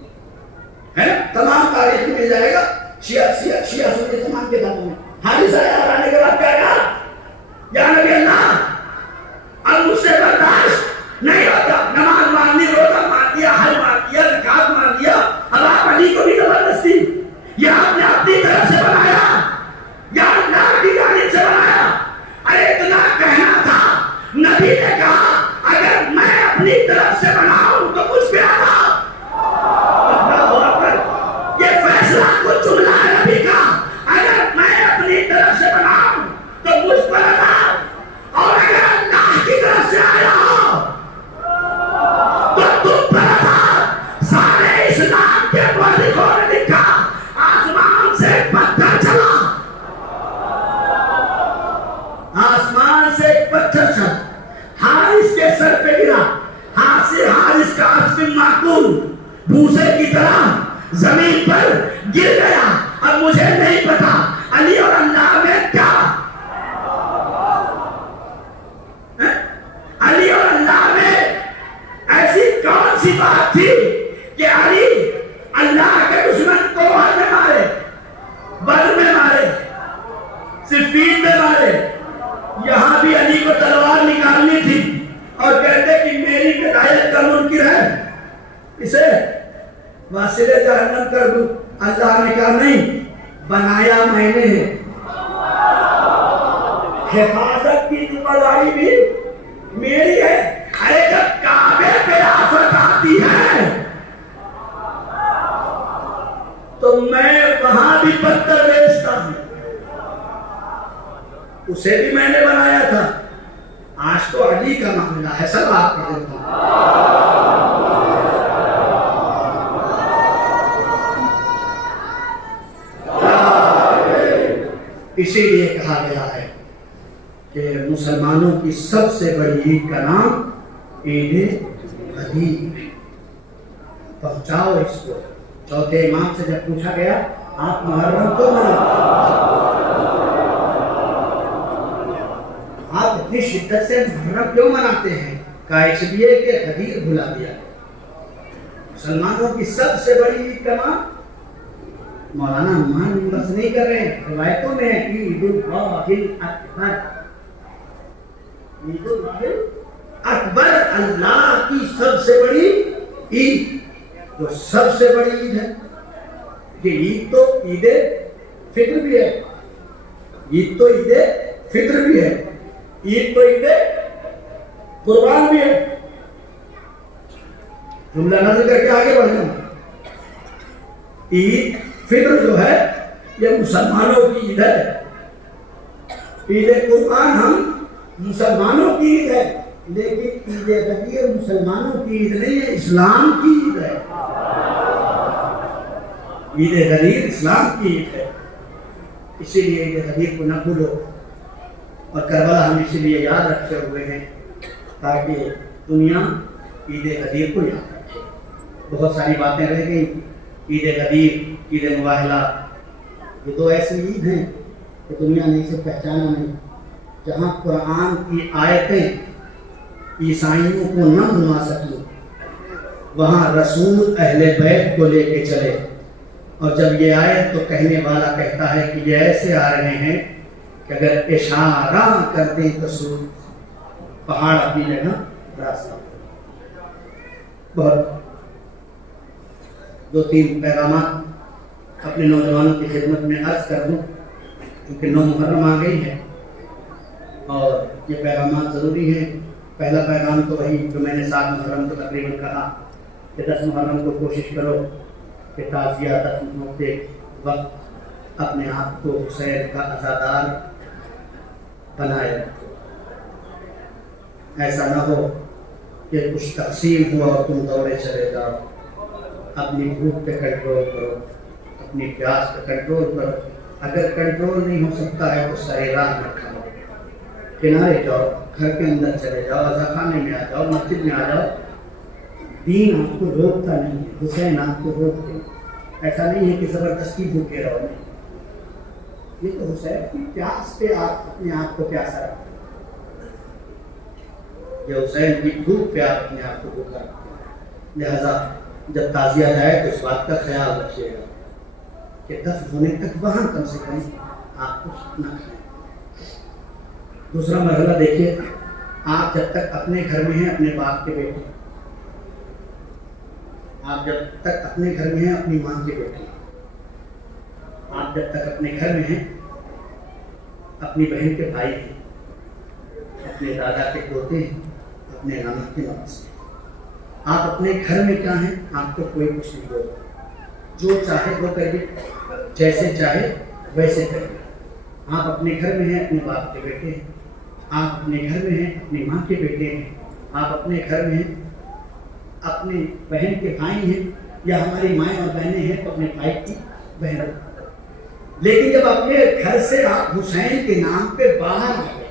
ہے نا؟ تمام تاریخ مل جائے گا. شیعہ سنی زمان کے دانوں میں حادثہ یاد آنے کے بعد کیا کہا؟ یا نبی اللہ اب مجھ سے برداشت نہیں ہوتا, نماز مان لی, روزہ مان لیا, حج مان لیا, زکات مان لیا, اب آپ علی کو بھی زبردستی یہ آپ نے اپنی طرف سے بنایا یا اللہ کی جانب سے بنایا. ارے اتنا کہنا تھا, نبی نے کہا اگر میں اپنی طرف سے بناؤں تو مجھ پہ آنا. یہ فیصلہ کو جملہ ہے نبی کا, اگر میں اپنی طرف سے بناؤں تو مجھ پر آنا, اور اگر اللہ کی طرف سے آیا ہو تو تم پر آنا. سارے اسلام کے مورخوں نے لکھا آسمان سے پتھر چلا, آسمان سے ایک پتھر چلا, حارث کے سر پہ گرا, ہاتھ سے حارث کا عصف معقول بھوسے کی طرح زمین پر گر گیا. اب مجھے نہیں پتا علی اور اللہ میں کیا, علی اور اللہ میں ایسی کون سی بات تھی کہ علی اللہ کے دشمن کو وہاں میں مارے, بدر میں مارے, صفین میں مارے. یہاں بھی علی کو تلوار نکالنی تھی اور کہتے کہ میری ہدایت کا منکر ہے, اسے واسل جہنم کر دوں. اللہ نے کہا نہیں, بنایا میں نے ہے, حفاظت کی ذمہ داری بھی میری ہے. ارے جب کعبے پہ آفت آتی ہے تو میں وہاں بھی پتھر بیچتا ہوں, اسے بھی میں نے بنایا تھا. آج تو علی کا معاملہ ہے, سب آپ کا دل تھا. اسی لیے کہا گیا ہے کہ مسلمانوں کی سب سے بڑی عید کا نام عید غدیر. پہنچاؤ اس کو. چوتھے امام سے جب پوچھا گیا آپ محرم کیوں مناتے ہیں, آپ اتنی شدت سے محرم کیوں مناتے ہیں؟ کہا اس لیے کہ غدیر بھلا دیا. مسلمانوں کی سب سے بڑی عید کا نام, مولانا مان بس نہیں کر رہے ہیں, روایتوں میں ہے عید الفاضل اکبر, عید الفاضل اکبر اللہ کی سب سے بڑی عید. تو سب سے بڑی عید ہے کہ عید تو عید فطر بھی ہے, عید تو عید فطر بھی ہے, عید تو عید قربان بھی ہے. جملہ نظر کر کے آگے بڑھنا. عید فطر جو ہے یہ مسلمانوں کی عید ہے, عید قربان ہم مسلمانوں کی عید ہے, لیکن عید غدیر مسلمانوں کی عید نہیں ہے, اسلام کی عید ہے. عید غدیر اسلام کی عید ہے. اسی لیے عید غدیر کو نہ بھولو, اور کربلا ہم اسی لیے یاد رکھتے ہوئے ہیں تاکہ دنیا عید غدیر کو یاد رکھے. بہت ساری باتیں رہ گئی. عید غدیر, عید مباہلہ, یہ دو ایسی عید ہیں کہ دنیا نے اسے پہچانا نہیں. جہاں قرآن کی آیتیں عیسائیوں کو نہ منوا سکی, وہاں رسول اہل بیت کو لے کے چلے, اور جب یہ آیت تو کہنے والا کہتا ہے کہ یہ ایسے آ رہے ہیں کہ اگر اشارہ کر دیں تو پہاڑ اپنی جگہ راستہ. بہت دو تین پیغامات اپنے نوجوانوں کی خدمت میں عرض کر دوں، کیونکہ 9 محرم آ گئی ہے اور یہ پیغامات ضروری ہیں۔ پہلا پیغام تو وہی جو میں نے 7 محرم کو تقریباً کہا کہ 10 محرم کو کوشش کرو کہ تعزیہ دفن ہوتے وقت اپنے آپ کو حسین کا عزادار بنائے رکھو۔ ایسا نہ ہو کہ کچھ تقسیم ہوا اور تم دوڑے چلے جاؤ۔ اپنی بھوک پہ کنٹرول کرو، اپنی پیاس پہ کنٹرول کرو۔ اگر کنٹرول نہیں ہو سکتا ہے تو سارے راہ میں کھاؤ، کنارے جاؤ، گھر کے اندر چلے جاؤ، عزاخانے میں آ جاؤ، مسجد میں آ جاؤ۔ دین آپ کو روکتا نہیں ہے، حسین آپ کو روکتے ہیں۔ ایسا نہیں ہے کہ زبردستی بھوکے رہو، نہیں، یہ تو حسین کی پیاس پہ آپ اپنے آپ کو پیاسا رکھتے ہیں، یہ حسین کی بھوک پہ آپ اپنے آپ کو بھوکا رکھتے ہیں۔ لہذا جب تعزیہ جائے تو اس بات کا خیال رکھیے گا کہ دفن ہونے تک وہاں کم سے کم آپ کچھ نہ کھائیں۔ دوسرا مرحلہ دیکھیے، آپ جب تک اپنے گھر میں ہیں اپنے باپ کے بیٹے، آپ جب تک اپنے گھر میں ہیں اپنی ماں کے بیٹے، آپ جب تک اپنے گھر میں ہیں اپنی بہن کے بھائی ہیں، اپنے دادا کے پوتے ہیں، اپنے نانا کے نواز ہیں۔ آپ اپنے گھر میں کیا ہیں، آپ کو کوئی کچھ نہیں بولتا، جو چاہے وہ کریے، جیسے چاہے ویسے کریے۔ آپ اپنے گھر میں ہیں اپنے باپ کے بیٹے ہیں، آپ اپنے گھر میں ہیں اپنی ماں کے بیٹے ہیں، آپ اپنے گھر میں ہیں اپنے بہن کے بھائی ہیں، یا ہماری مائیں اور بہنیں ہیں تو اپنے بھائی کی بہن۔ لیکن جب اپنے گھر سے آپ حسین کے نام پہ باہر آ گئے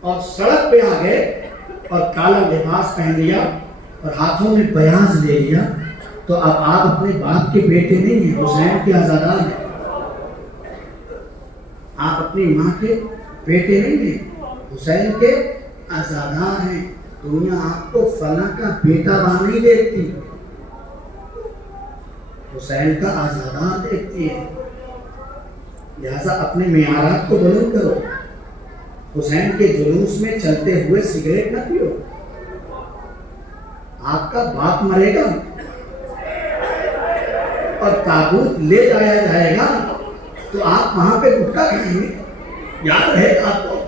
اور سڑک پہ آ گئے اور کالا لباس پہن لیا اور ہاتھوں میں بیاض لے لیا، تو اب آپ اپنے باپ کے بیٹے نہیں ہیں، حسین کے عزادار ہیں۔ آپ اپنی ماں کے بیٹے نہیں ہیں، حسین کے عزادار ہیں۔ دنیا آپ کو فلاں کا بیٹا وہاں نہیں دیکھتی، حسین کا عزادار دیکھتی ہے۔ لہذا اپنے معیارات کو بلند کرو، حسین کے جلوس میں چلتے ہوئے سگریٹ نہ پیو۔ آپ کا باپ مرے گا اور تابوت لے جایا جائے گا تو آپ وہاں پہ گٹکا کھائیں گے، یاد رہے گا آپ کو۔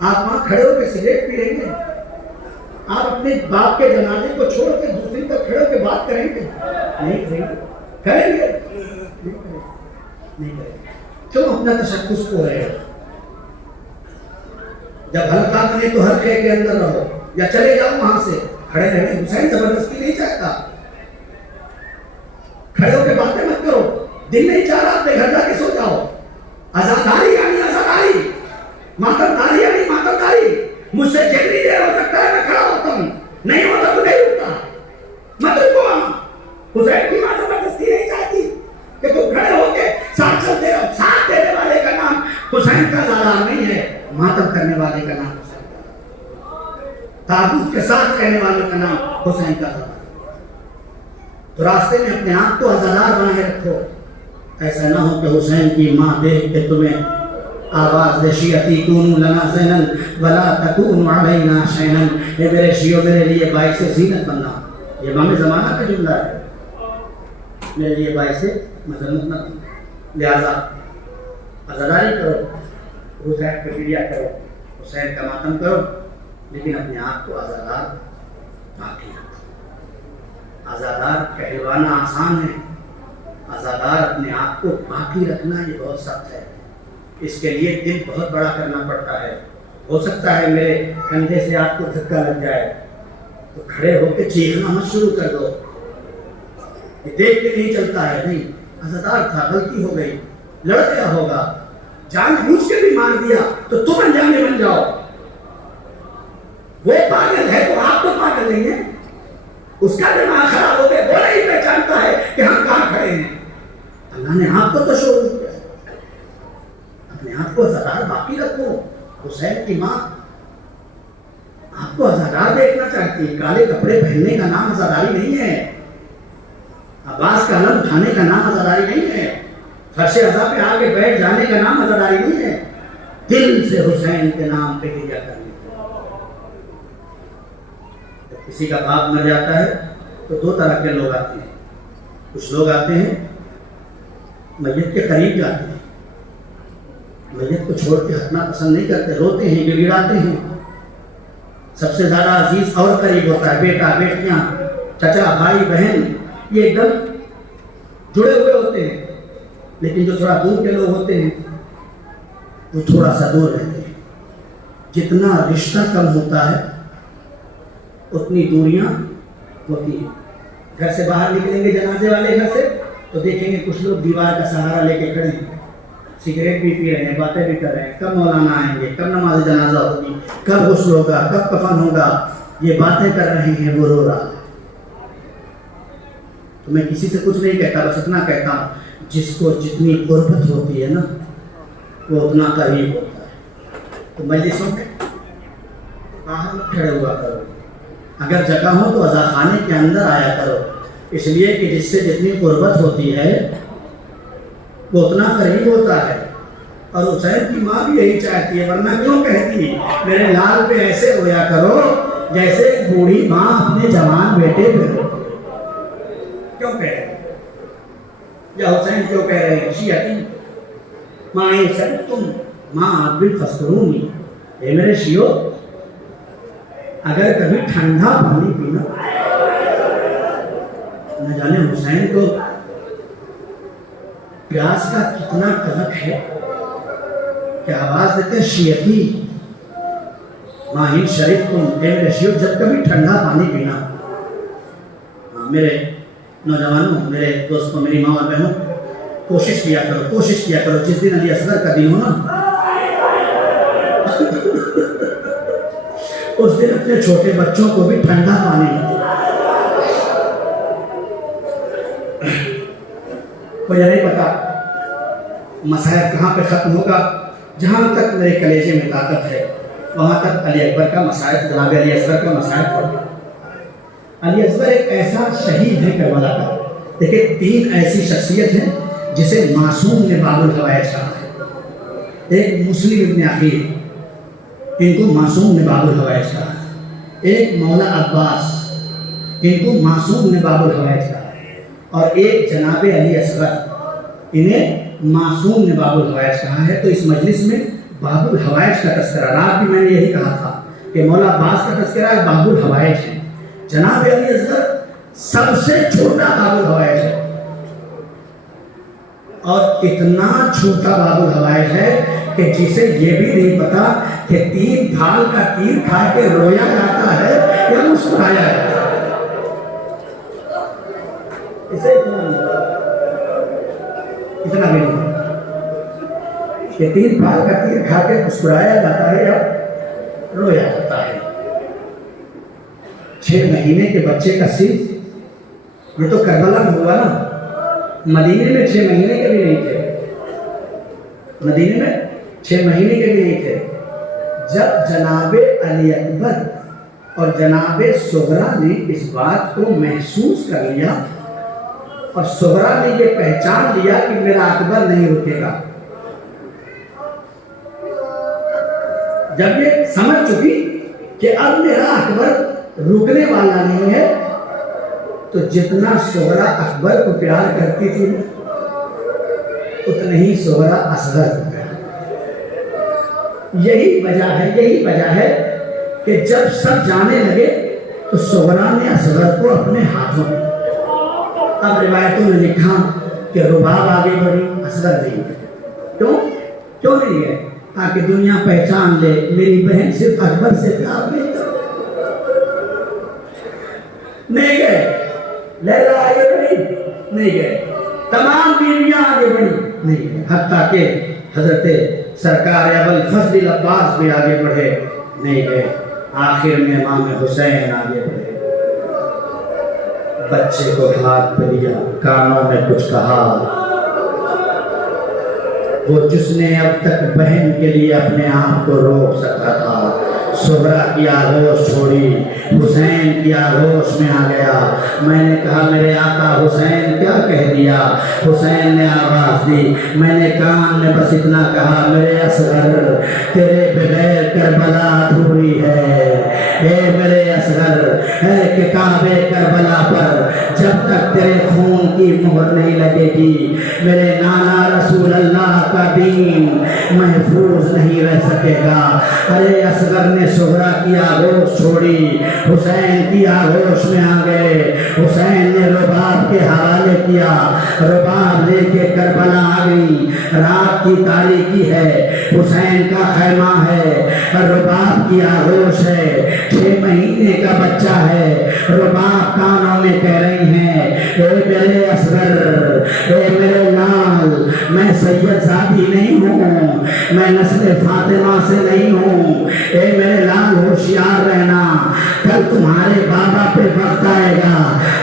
آپ وہاں کھڑے ہو کے سگریٹ پی رہیں گے، آپ اپنے باپ کے جنازے کو چھوڑ کے دوسری پر کھڑے ہو کے بات کریں گے؟ نہیں کریں گے، کریں گے نہیں کریں گے۔ کیوں اپنا تشخص کو رہے گا؟ جب حلقہ بنے تو حلقے کے اندر رہو، یا چلے جاؤ وہاں سے، کھڑے رہنے حسین زبردستی نہیں چاہتا۔ کھڑے ہو کے باتیں مت کرو، دل نہیں چاہ رہا اپنے گھر جا کے سو جاؤ۔ عزاداری یعنی عزاداری، ماتمداری یعنی ماتمداری۔ مجھ سے جتنی دیر ہو سکتا ہے میں کھڑا ہوتا ہوں، نہیں ہوتا تو نہیں ہوتا، مت رکو وہاں۔ حسین کی ماں زبردستی نہیں چاہتی کہ تم کھڑے ہو کے ساتھ چلتے رہو۔ ساتھ دینے والے کا نام حسین کا عزادار نہیں ہے، ماتم کرنے والے کا نام حسین کا، تابوت کے ساتھ کہنے والے کا نام حسین کا عزادار۔ تو راستے میں اپنے آپ کو عزادار بنائے رکھو، ایسا نہ ہو کہ حسین کی ماں دیکھ کے تمہیں آواز دے شیعتی کونوا لنا زینن ولا تکونوا علینا شینن، اے میرے شیعو میرے لیے باعث زینت بننا۔ یہ امام زمانہ کا جملہ ہے، میرے لیے باعث مذمت نہ بننا۔ لہذا عزاداری کرو، حسین کا فدیہ کرو، حسین کا ماتم کرو، لیکن اپنے آپ کو عزادار باقی رکھو۔ عزادار کہلوانا آسان ہے، عزادار اپنے آپ کو باقی رکھنا یہ بہت سخت ہے۔ اس کے لیے دل بہت بڑا کرنا پڑتا ہے۔ ہو سکتا ہے میرے کندھے سے آپ کو دھکا لگ جائے تو کھڑے ہو کے چیخنا مت شروع کر دو، یہ دیکھ کے نہیں چلتا ہے، نہیں، عزادار تھا، غلطی ہو گئی، لڑ گیا ہوگا، جان بوجھ کے بھی مار دیا تو تم انجانے بن جاؤ۔ وہ پاگل ہے تو آپ تو پاگل نہیں ہیں، اس کا دماغ خراب ہو گیا، وہ نہیں پہچانتا ہے کہ ہم کہاں کھڑے ہیں۔ اللہ نے آپ کو تو شعور دیا، اپنے آپ کو عزادار باقی رکھو۔ حسین کی ماں آپ کو عزادار دیکھنا چاہتی ہے۔ کالے کپڑے پہننے کا نام عزاداری نہیں ہے، عباس کا علم اٹھانے کا نام عزاداری نہیں ہے، فرش عزا پہ آگے بیٹھ جانے کا نام عزاداری نہیں ہے، دل سے حسین کے نام پہ ہدیہ کرنے کا۔ جب کسی کا باپ مر جاتا ہے تو دو طرح کے لوگ آتے ہیں، کچھ لوگ آتے ہیں میت کے قریب جاتے ہیں، میت کو چھوڑ کے ہٹنا پسند نہیں کرتے، روتے ہیں، گڑگڑاتے ہیں۔ سب سے زیادہ عزیز اور قریب ہوتا ہے بیٹا، بیٹیاں، چچا، بھائی، بہن، یہ ایک دم جڑے ہوئے ہوتے ہیں۔ لیکن جو تھوڑا دور کے لوگ ہوتے ہیں وہ تھوڑا سا دور رہتے ہیں۔ جتنا رشتہ کم ہوتا ہے اتنی دوریاں ہوتی ہیں۔ گھر سے باہر نکلیں گے جنازے والے گھر سے تو دیکھیں گے کچھ لوگ دیوار کا سہارا لے کے کھڑے ہیں، سگریٹ بھی پی رہے ہیں، باتیں بھی کر رہے ہیں، کب مولانا آئیں گے، کب نماز جنازہ ہوگی، کب غسل ہوگا، کب کفن ہوگا، یہ باتیں کر رہے ہیں، وہ رو رہا ہے۔ تو میں کسی سے کچھ نہیں کہتا، بس اتنا کہتا ہوں جس کو جتنی قربت ہوتی ہے نا وہ اتنا قریب ہوتا ہے۔ تو مجلسوں میں باہر مت کھڑے ہوا کرو، اگر جگہ ہو تو عزا خانے کے اندر آیا کرو، اس لیے کہ جس سے جتنی قربت ہوتی ہے وہ اتنا قریب ہوتا ہے۔ اور حسین کی ماں بھی یہی چاہتی ہے، ورنہ کیوں کہتی ہے میرے لال پہ ایسے ہویا کرو جیسے بوڑھی ماں اپنے جوان بیٹے پہ ہوتی ہے۔ کیوں کہہ رہے ہیں یا حسین کیوں کہہ رہے ہیں شیعتی ماں حسین تم ماں بالفسرونی، اے میرے شیعو اگر کبھی ٹھنڈا پانی پینا، نہ جانے حسین کو پیاس کا کتنا قلق ہے کہ آواز دیتے شیعتی ماہین شریف تم، اے میرے شیعو جب کبھی ٹھنڈا پانی پینا۔ میرے نوجوانوں، میرے دوستوں، میری ماں اور بہنوں، کوشش کیا کرو جس دن علی اصغر کا دن ہو نا اس دن اپنے چھوٹے بچوں کو بھی ٹھنڈا پانی دو۔ مجھے نہیں پتا مسائل کہاں پہ ختم ہوگا، جہاں تک میرے کلیجے میں طاقت ہے وہاں تک علی اکبر کا مسائل، جناب علی اصغر کا مسائل پڑھیں۔ علی اصغر ایک ایسا شہید ہے کربلا کا، دیکھیں 3 ایسی شخصیت ہیں جسے معصوم نے باب الحوائج کہا ہے۔ ایک مسلم ابن عقیل، ان کو معصوم نے باب الحوائج کہا ہے۔ ایک مولا عباس، ان کو معصوم نے باب الحوائج کہا ہے۔ اور ایک جناب علی اصغر، انہیں معصوم نے باب الحوائج کہا ہے۔ تو اس مجلس میں باب الحوائج کا تذکرہ، رات بھی میں نے یہی کہا تھا کہ مولا عباس کا تذکرہ ہے، باب الحوائج ہے۔ جناب علی اصغر سب سے چھوٹا باب الحوائج ہے، اور اتنا چھوٹا باب الحوائج ہے کہ جسے یہ بھی نہیں پتا کہ 3 ڈھال کا تیر کھا کے رویا جاتا ہے یا مسکرایا جاتا ہے۔ اسے اتنا بھی نہیں کہ 3 ڈھال کا تیر کھا کے مسکرایا جاتا ہے یا رویا جاتا ہے۔ 6 مہینے کے بچے کا سر، یہ تو کربلا میں ہوا نا، مدینے میں 6 مہینے کے بھی نہیں تھے، مدینے میں 6 مہینے کے بھی نہیں تھے۔ جب جناب علی اکبر اور جناب صغرا نے اس بات کو محسوس کر لیا اور صغرا نے یہ پہچان لیا کہ میرا اکبر نہیں رکے گا، جب یہ سمجھ چکی کہ اب میرا اکبر رکنے والا نہیں ہے، تو جتنا صغرا اکبر کو پیار کرتی تھی اتنا ہی صغرا اصغر کو پیار۔ یہی وجہ ہے کہ جب سب جانے لگے تو صغرا نے اصغر کو اپنے ہاتھوں میں، اب روایتوں میں لکھا کہ رباب آگے بڑھی، اصغر نہیں گئے۔ کیوں نہیں گئے؟ تاکہ دنیا پہچان لے میری بہن صرف اکبر سے پیار نہیں کرتی۔ نہیں گئے، لیلا آگے بڑھی، نہیں گئے، تمام بیویاں آگے بڑھی، نہیں گئے، حتیٰ کہ حضرت سرکار ابوالفضل عباس بھی آگے بڑھے، نہیں گئے، آخر میں امام حسین آگے بڑھے۔ بچے کو ہاتھ پہ لیا، کانوں میں کچھ کہا، وہ جس نے اب تک بہن کے لیے اپنے آپ کو روک سکا تھا، صغرا کی آغوش چھوڑی، حسین کی آغوش میں آ گیا۔ میں نے کہا میرے آقا حسین کیا کہہ دیا؟ حسین نے آواز دی، میں نے کان میں بس اتنا کہا میرے اصغر تیرے بغیر کربلا ادھوری ہے، اے میرے اصغر ہے کہ کعبے کربلا پر جب تک تیرے خون کی مہر نہیں لگے گی میرے نانا رسول اللہ کا دین محفوظ نہیں رہ سکے گا۔ ارے اصغر نے صغرا کی آغوش چھوڑی، حسین کی آغوش میں آ گئے، حسین نے رباب کے حوالے کیا، رباب لے کے کربلا آ گئی، رات کی تاریکی ہے، حسین کا خیمہ ہے، رباب کی آغوش ہے، 6 مہینے کا بچہ ہے، رباب کانوں میں کہہ رہی ہیں اے میرے اصغر، اے میرے لال، میں سید زادی نہیں ہوں، میں نسل فاطمہ سے نہیں ہوں، اے میرے لال ہوشیار رہنا، کل تمہارے بابا پہ وقت آئے گا،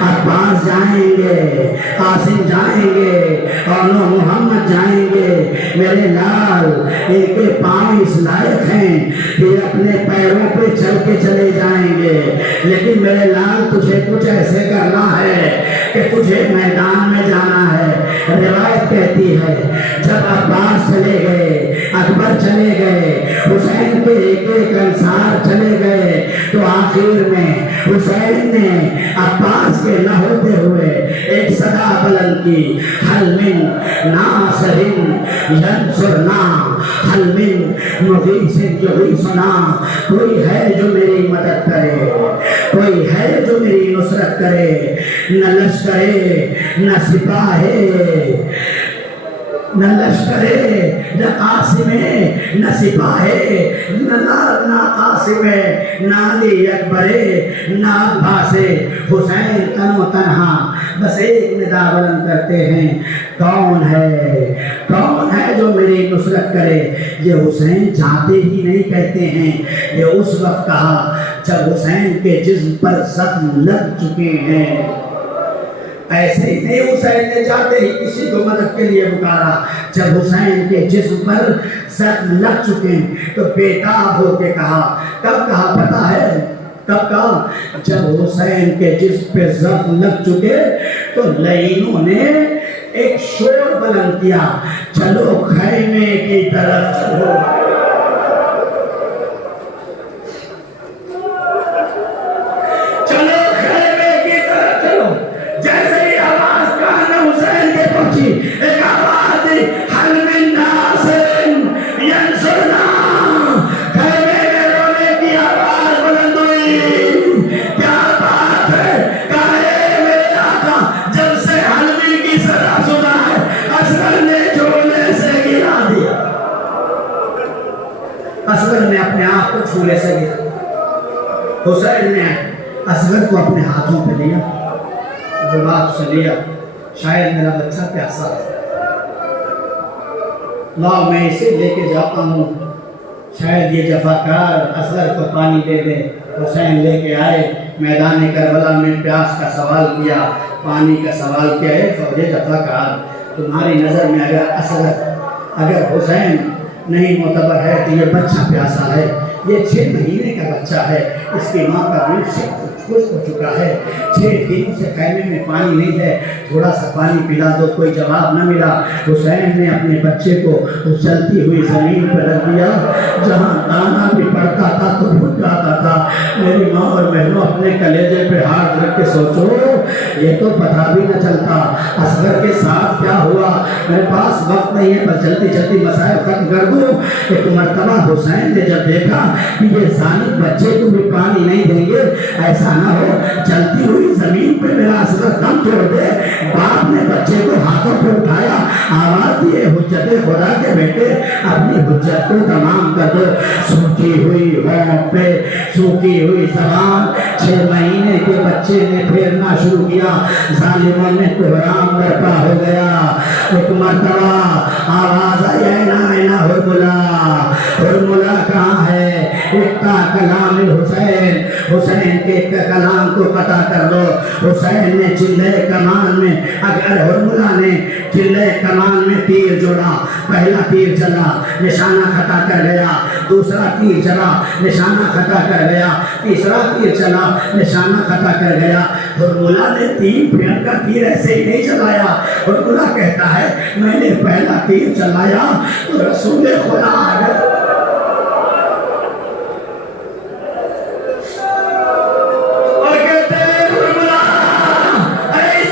عباس جائیں گے، قاسم جائیں گے، اور نو محمد جائیں گے، میرے لال ان کے پاؤں اس لائق ہیں کہ اپنے پیروں پہ چل کے چلے جائیں گے، لیکن میرے لال تجھے کچھ ایسے کرنا ہے کہ تجھے میدان میں جانا ہے۔ روایت کہتی ہے جب عباس چلے گئے، اکبر چلے گئے، حسین کے ایک ایک انصار چلے گئے، تو آخر میں حسین نے عباس کے نہ ہوتے ہوئے ایک صدا بلند کی، حل من ناصر ینصرنا، حل من مغیث یغیثنا، کوئی ہے جو میری مدد کرے، کوئی ہے جو میری نصرت کرے، نہ لشکرے نہ سپاہے، نہ لشکرے نہ قاسمے، نہ سپاہے نہ قاسمے، نہ علی اکبرے نہ عباسے، حسین تن و تنہا بس ایک ندا بلند کرتے ہیں، کون ہے جو میری نصرت کرے؟ یہ حسین چاہتے ہی نہیں کہتے ہیں، یہ اس وقت کہا جب حسین کے جسم پر زخم لگ چکے ہیں۔ ایسے ہی نہیں حسین نے چاہتے ہی کسی کو مدد کے لیے پکارا، جب حسین کے جسم پر زخم لگ چکے ہیں تو بےتاب ہو کے کہا، کب کہا پتہ ہے؟ کب کہا؟ جب حسین کے جسم پہ زخم لگ چکے تو لعینوں نے ایک شور بلند کیا، چلو خیمے کی طرف چلو، چلو خیمے کی طرف چلو۔ جیسے ہی آواز کہاں حسین کے پہنچی، ایک آواز دی، حل من ناصر ینصرنا، خیمے میں رونے کی آواز بلند ہوئی، کیا بات ہے، کہے میرے آقا جب سے حلمی کی صدا سنا ہے اصغر نے جھولے سے گرا دیا، اصغر نے اپنے آپ کو جھولے سے گرا، حسین نے اصغر کو اپنے ہاتھوں پہ لیا، رباب سے لیا، شاید میرا بچہ پیاسا ہے، لاؤ میں اسے لے کے جاتا ہوں، شاید یہ جفاکار اصغر کو پانی دے دے۔ حسین لے کے آئے، میدان کربلا میں پیاس کا سوال کیا، پانی کا سوال کیا ہے، فوج جفاکار تمہاری نظر میں اگر حسین نہیں معتبر ہے تو یہ بچہ پیاسا ہے، یہ 6 مہینے کا بچہ ہے، اس کی ماں کا پیٹ خشک ہو چکا ہے، 6 دن سے خیمے میں پانی نہیں ہے، تھوڑا سا پانی پلا دو، کوئی جواب نہ ملا۔ حسین نے اپنے بچے کو اس چلتی ہوئی زمین پر رکھ دیا، جہاں دانا بھی پڑتا تھا تو بھٹ جاتا تھا۔ میری ماں اور بہنوں اپنے کلیجے پہ ہاتھ رکھ کے سوچو، یہ تو پتہ بھی نہ چلتا اصغر کے ساتھ کیا ہوا، میرے پاس وقت نہیں ہے پر جلدی جلدی مسائل ختم کر دوں۔ ایک مرتبہ حسین نے جب دیکھا کہ یہ ظالم بچے کو بھی پانی نہیں دیں گے، ایسا نہ ہو چلتی ہوئی زمین پہ میرا اصغر دم توڑ دے، باپ نے بچے کو ہاتھوں پہ اٹھایا، آواز دیے حجت خدا کے بیٹے اپنی حجت کو تمام کر دو۔ سوکھی ہوئی ہونٹ پہ سوکھی ہوئی زبان، 6 مہینے کے بچے نے پھیرنا شروع کیا، ظالموں میں کوہرام برپا ہو گیا۔ ایک مرتبہ آواز آئی، اینا ہرملا کہاں ہے؟ اقطع کلام الحسین، حسین کے کلام کو قطع کر دو۔ حسین نے چلے کمان میں، اگر ہرملا نے چلے کمان میں تیر جوڑا، پہلا تیر چلا نشانہ خطا کر گیا، دوسرا تیر چلا نشانہ خطا کر گیا، تیسرا تیر چلا نشانہ خطا کر گیا۔ ہرملا نے 3 پھیر کا تیر ایسے ہی نہیں چلایا، ہرملا کہتا ہے میں نے پہلا تیر چلایا تو رسول خدا آ گئے، اور کہتے ہیں ہرملا ارے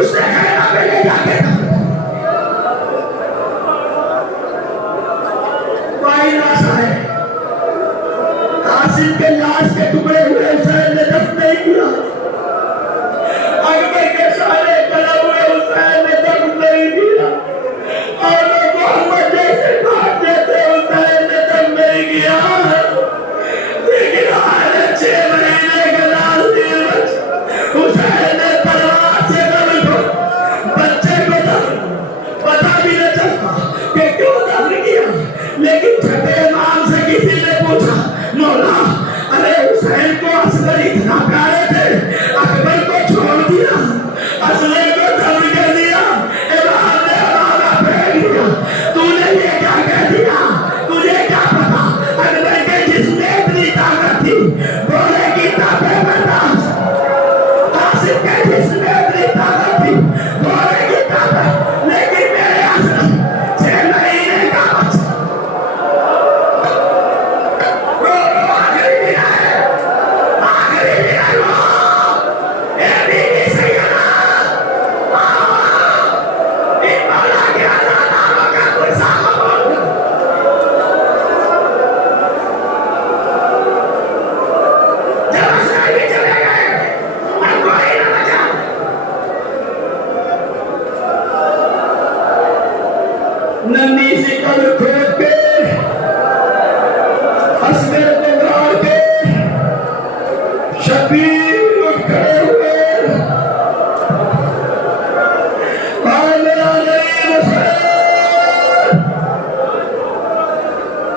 اس نے خیمہ پہ لے جا کے قاسم کے لاش کے ٹکڑے ہوئے حسین نے دفن نہیں کیا، اکبر کے سارے بنا ہوئے حسین نے دفن نہیں کیا، اور محمد جیسے بھاگتے تھے حسین نے دفن نہیں کیا، لیکن آئے 6 مہینے کے لال دیر حسین نے تلوار سے قتل کو بچے کو دفن پتا بھی نہ چلتا کہ کیوں دفن کیا، لیکن چھٹے امام سے کسی نے پوچھا مولا ارے حسین کو اصغر اتنا پیارے تھے، اکبر کو چھوڑ دیا، اصغر کو دفن کر دیا، امام نے ہمارا پھینک دیا، تو نے یہ کیا کہہ دیا؟ تجھے کیا پتا اکبر کے جسم میں اتنی طاقت تھی، بولے کی طاقت برداشت، قاسم کے جسم میں اتنی طاقت تھی، بولے کی طاقت، لیکن میرے اصغر 6 مہینے کا بچہ ننی سی قبر کھود کے اصغر کو گاڑ کے شبیر اٹھ کھڑے ہوئے، آئے میرا غریب حسین،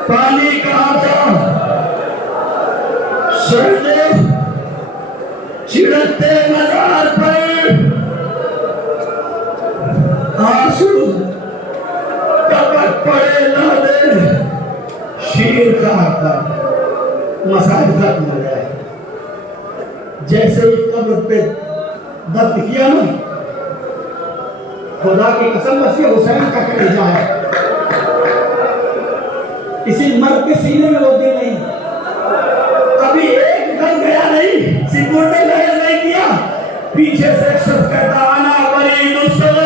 پانی کہاں تھا؟ سجدے چھڑکتے مزار پر آنسو کپٹ پڑے لادے شیر کا کر مسائل ختم ہو جائے، جیسے ہی قبر پہ دفن کیا نا، خدا کی قسم بس یہ حسین کا کلیجہ ہے، کسی مرد کے سینے میں وہ دل نہیں، ابھی ایک دم گیا نہیں، سپورٹے لہر نہیں کیا، پیچھے سے ایک شخص کہتا انا ولید الصغار،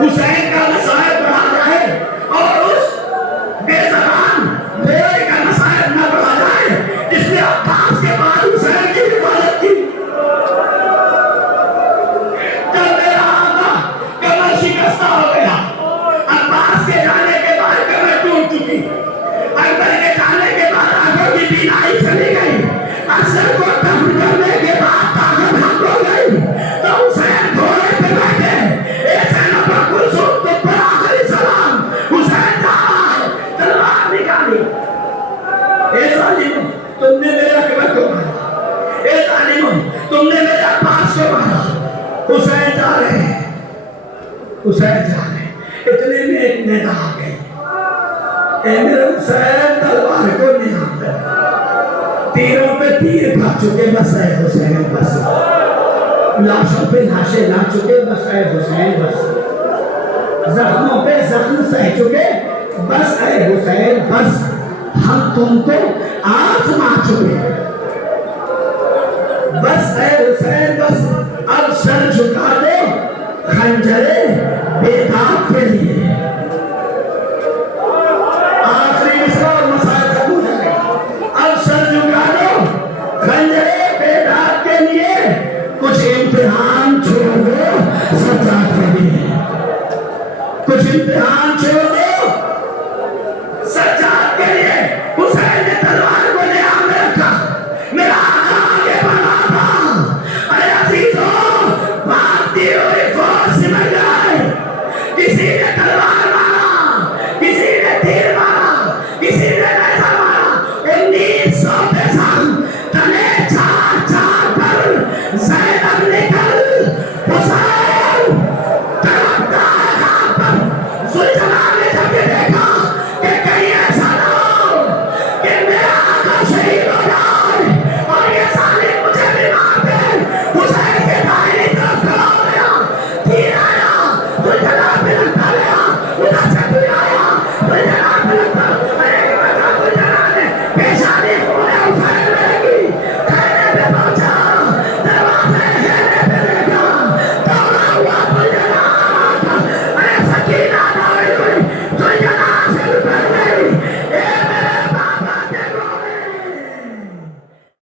حسین کا مسائب بڑھا جائے اور اس بے زبان بھوئے کا مسائب نہ بڑھا جائے جس نے عباس کے بعد حسین کی حفاظت کی. جب میرا آقا کمر شکستہ ہو گیا، عباس کے جانے کے بعد کمر ٹوٹ چکی، اکبر کے جانے کے بعد آنکھوں کی بینائی چلی گئی، اصغر کو دفن کرنے کے بعد طاقت ختم ہو گئی، تو حسین گھوڑے پہ بیٹھے تم نے میرا اکبر کو مارا، اے ظالموں تم نے میرا عباس کو مارا. حسین جا رہے ہیں، حسین جا رہے ہیں، اتنے میں ایک ندا آ گئی، اے میرے حسین تلوار کو نہاد کر، تیروں پہ تیر کھا چکے بس اے حسین بس، لاشوں پہ لاشیں لا چکے بس اے حسین بس، زخموں پہ زخم سہ چکے بس اے حسین بس، ہم تم کو آنکھ مار چکے. بس اے حسین بس اب سر جھکا دو خنجرے بیداد کے لیے